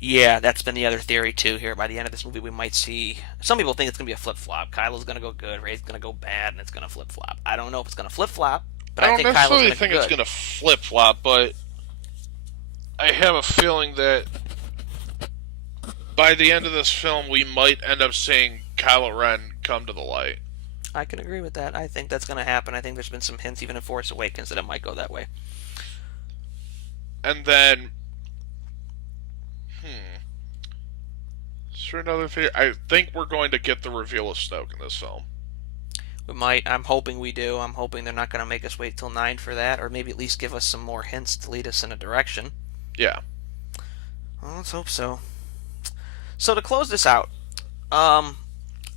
Yeah, that's been the other theory too. Here, by the end of this movie, we might see. Some people think it's gonna be a flip flop. Kylo's gonna go good, Rey's gonna go bad, and it's gonna flip flop. I don't know if it's gonna flip flop, but I I don't think Kylo's necessarily gonna go think it's good. going to flip flop, but I have a feeling that by the end of this film, we might end up seeing Kylo Ren come to the light. I can agree with that. I think that's gonna happen. I think there's been some hints even in Force Awakens that it might go that way. And then, hmm, is another theory? I think we're going to get the reveal of Snoke in this film. We might. I'm hoping we do. I'm hoping they're not gonna make us wait till nine for that, or maybe at least give us some more hints to lead us in a direction. Yeah. Well, let's hope so. So to close this out, I'm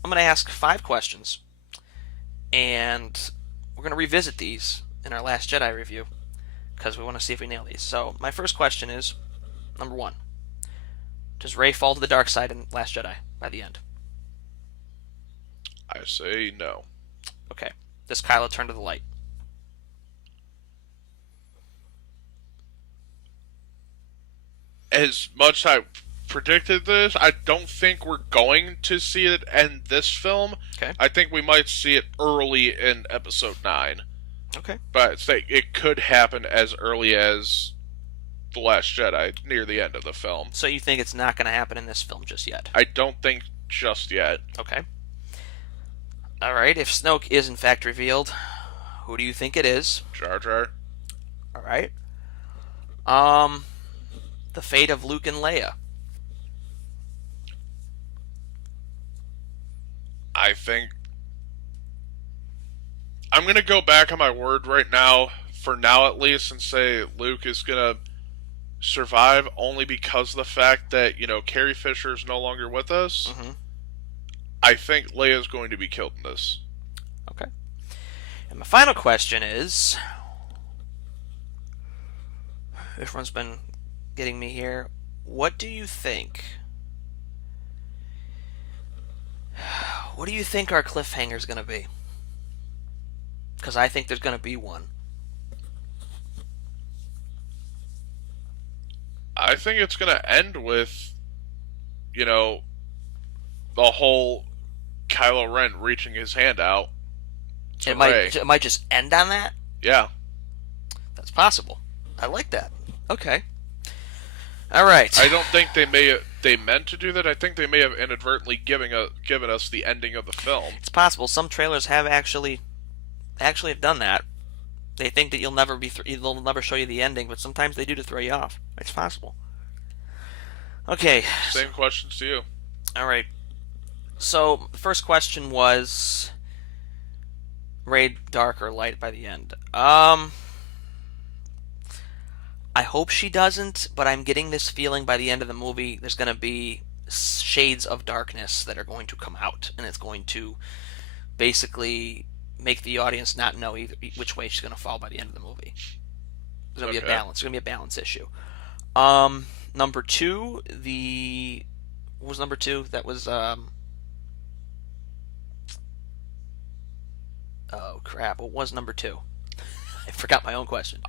gonna ask 5 questions, and we're gonna revisit these in our Last Jedi review because we want to see if we nail these. So my first question is number one: does Rey fall to the dark side in Last Jedi by the end? I say no. Okay. Does Kylo turn to the light? As much as I predicted this, I don't think we're going to see it end this film. Okay. I think we might see it early in episode 9. Okay. But it could happen as early as The Last Jedi, near the end of the film. So you think it's not going to happen in this film just yet? I don't think just yet. Okay. All right. If Snoke is in fact revealed, who do you think it is? Jar Jar. All right. Um, the fate of Luke and Leia. I think I'm gonna go back on my word right now, for now at least, and say Luke is gonna survive only because of the fact that, Carrie Fisher is no longer with us. Mm-hmm. I think Leia's going to be killed in this. Okay. And my final question is, everyone's been getting me here. What do you think? What do you think our cliffhanger is going to be? Because I think there's going to be one. I think it's gonna end with, you know, the whole Kylo Ren reaching his hand out to Rey. It might just end on that. Yeah. That's possible. I like that. Okay. All right. I don't think they meant to do that. I think they may have inadvertently given us the ending of the film. It's possible. Some trailers have actually have done that. They think that they'll never show you the ending, but sometimes they do to throw you off. It's possible. Okay. Same questions to you. All right. So the first question was Rey dark or light by the end. I hope she doesn't, but I'm getting this feeling by the end of the movie there's going to be shades of darkness that are going to come out, and it's going to basically make the audience not know either which way she's going to fall by the end of the movie. There's going to be a balance. There's going to be a balance issue. Number two, what was number two? That was oh crap! What was number two? I forgot my own question.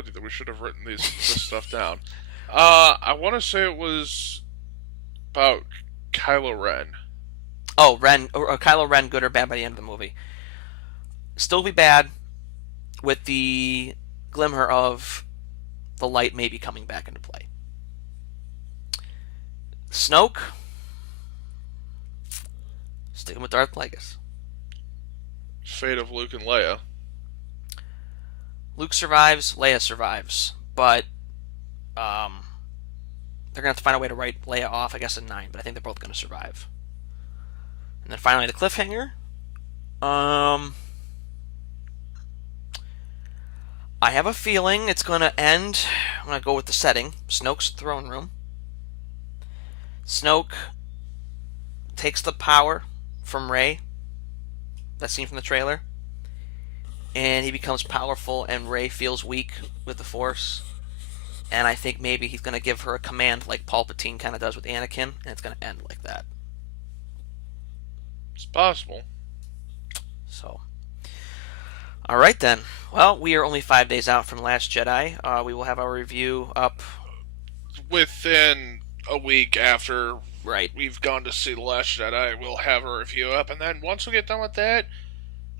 told you that we should have written this stuff down. I want to say it was about Kylo Ren. Oh, Ren or Kylo Ren, good or bad by the end of the movie? Still be bad, with the glimmer of the light maybe coming back into play. Snoke, sticking with Darth Plagueis. Fate of Luke and Leia. Luke survives, Leia survives, but they're gonna have to find a way to write Leia off, I guess, in 9. But I think they're both gonna survive. And then finally, the cliffhanger. I have a feeling it's gonna end. I'm gonna go with the setting: Snoke's throne room. Snoke takes the power from Rey, that scene from the trailer, and he becomes powerful, and Rey feels weak with the Force. And I think maybe he's going to give her a command like Palpatine kind of does with Anakin, and it's going to end like that. It's possible. So, all right then. Well, we are only 5 days out from Last Jedi. We will have our review up within a week after right. we've gone to see The Last Jedi. We'll have a review up, and then once we get done with that,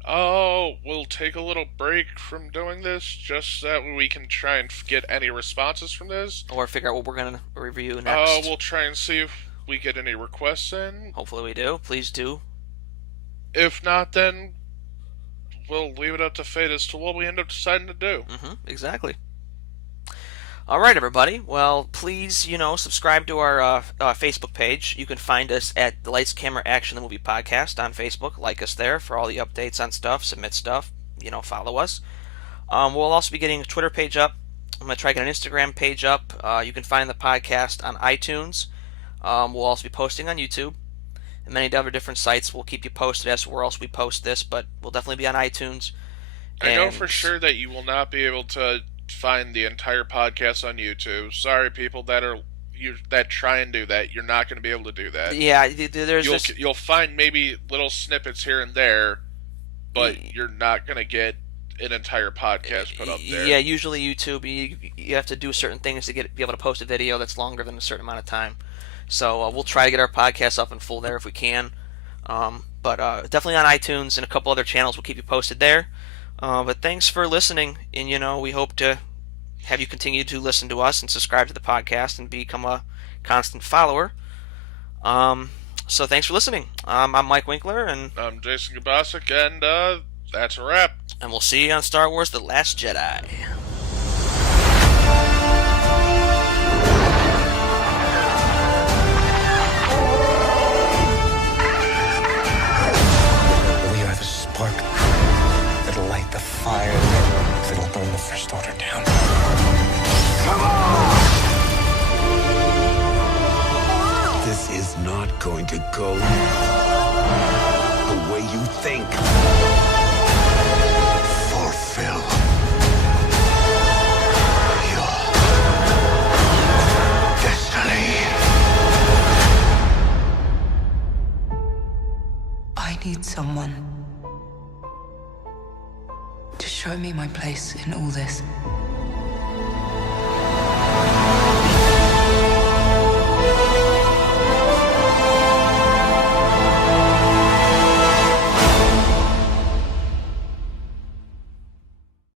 we'll take a little break from doing this, just so that we can try and get any responses from this. Or figure out what we're going to review next. We'll try and see if we get any requests in. Hopefully we do. Please do. If not, then we'll leave it up to fate as to what we end up deciding to do. Exactly. All right, everybody. Well, please, subscribe to our Facebook page. You can find us at the Lights, Camera, Action, the Movie Podcast on Facebook. Like us there for all the updates on stuff, submit stuff, follow us. We'll also be getting a Twitter page up. I'm going to try to get an Instagram page up. You can find the podcast on iTunes. We'll also be posting on YouTube and many other different sites. We'll keep you posted as to where else we post this, but we'll definitely be on iTunes. I know for sure that you will not be able to find the entire podcast on YouTube. Sorry, people that try and do that. You're not going to be able to do that. Yeah, you'll find maybe little snippets here and there, but you're not going to get an entire podcast put up there. Yeah, usually YouTube, you have to do certain things to be able to post a video that's longer than a certain amount of time. So we'll try to get our podcast up in full there if we can. But definitely on iTunes and a couple other channels. We'll keep you posted there. But thanks for listening, and we hope to have you continue to listen to us and subscribe to the podcast and become a constant follower. So thanks for listening. I'm Mike Winkler, and I'm Jason Gabasic, and that's a wrap. And we'll see you on Star Wars: The Last Jedi. We are the spark that'll light the fire that'll burn the First Order down. Come on! This is not going to go the way you think. Fulfill your destiny. I need someone to show me my place in all this.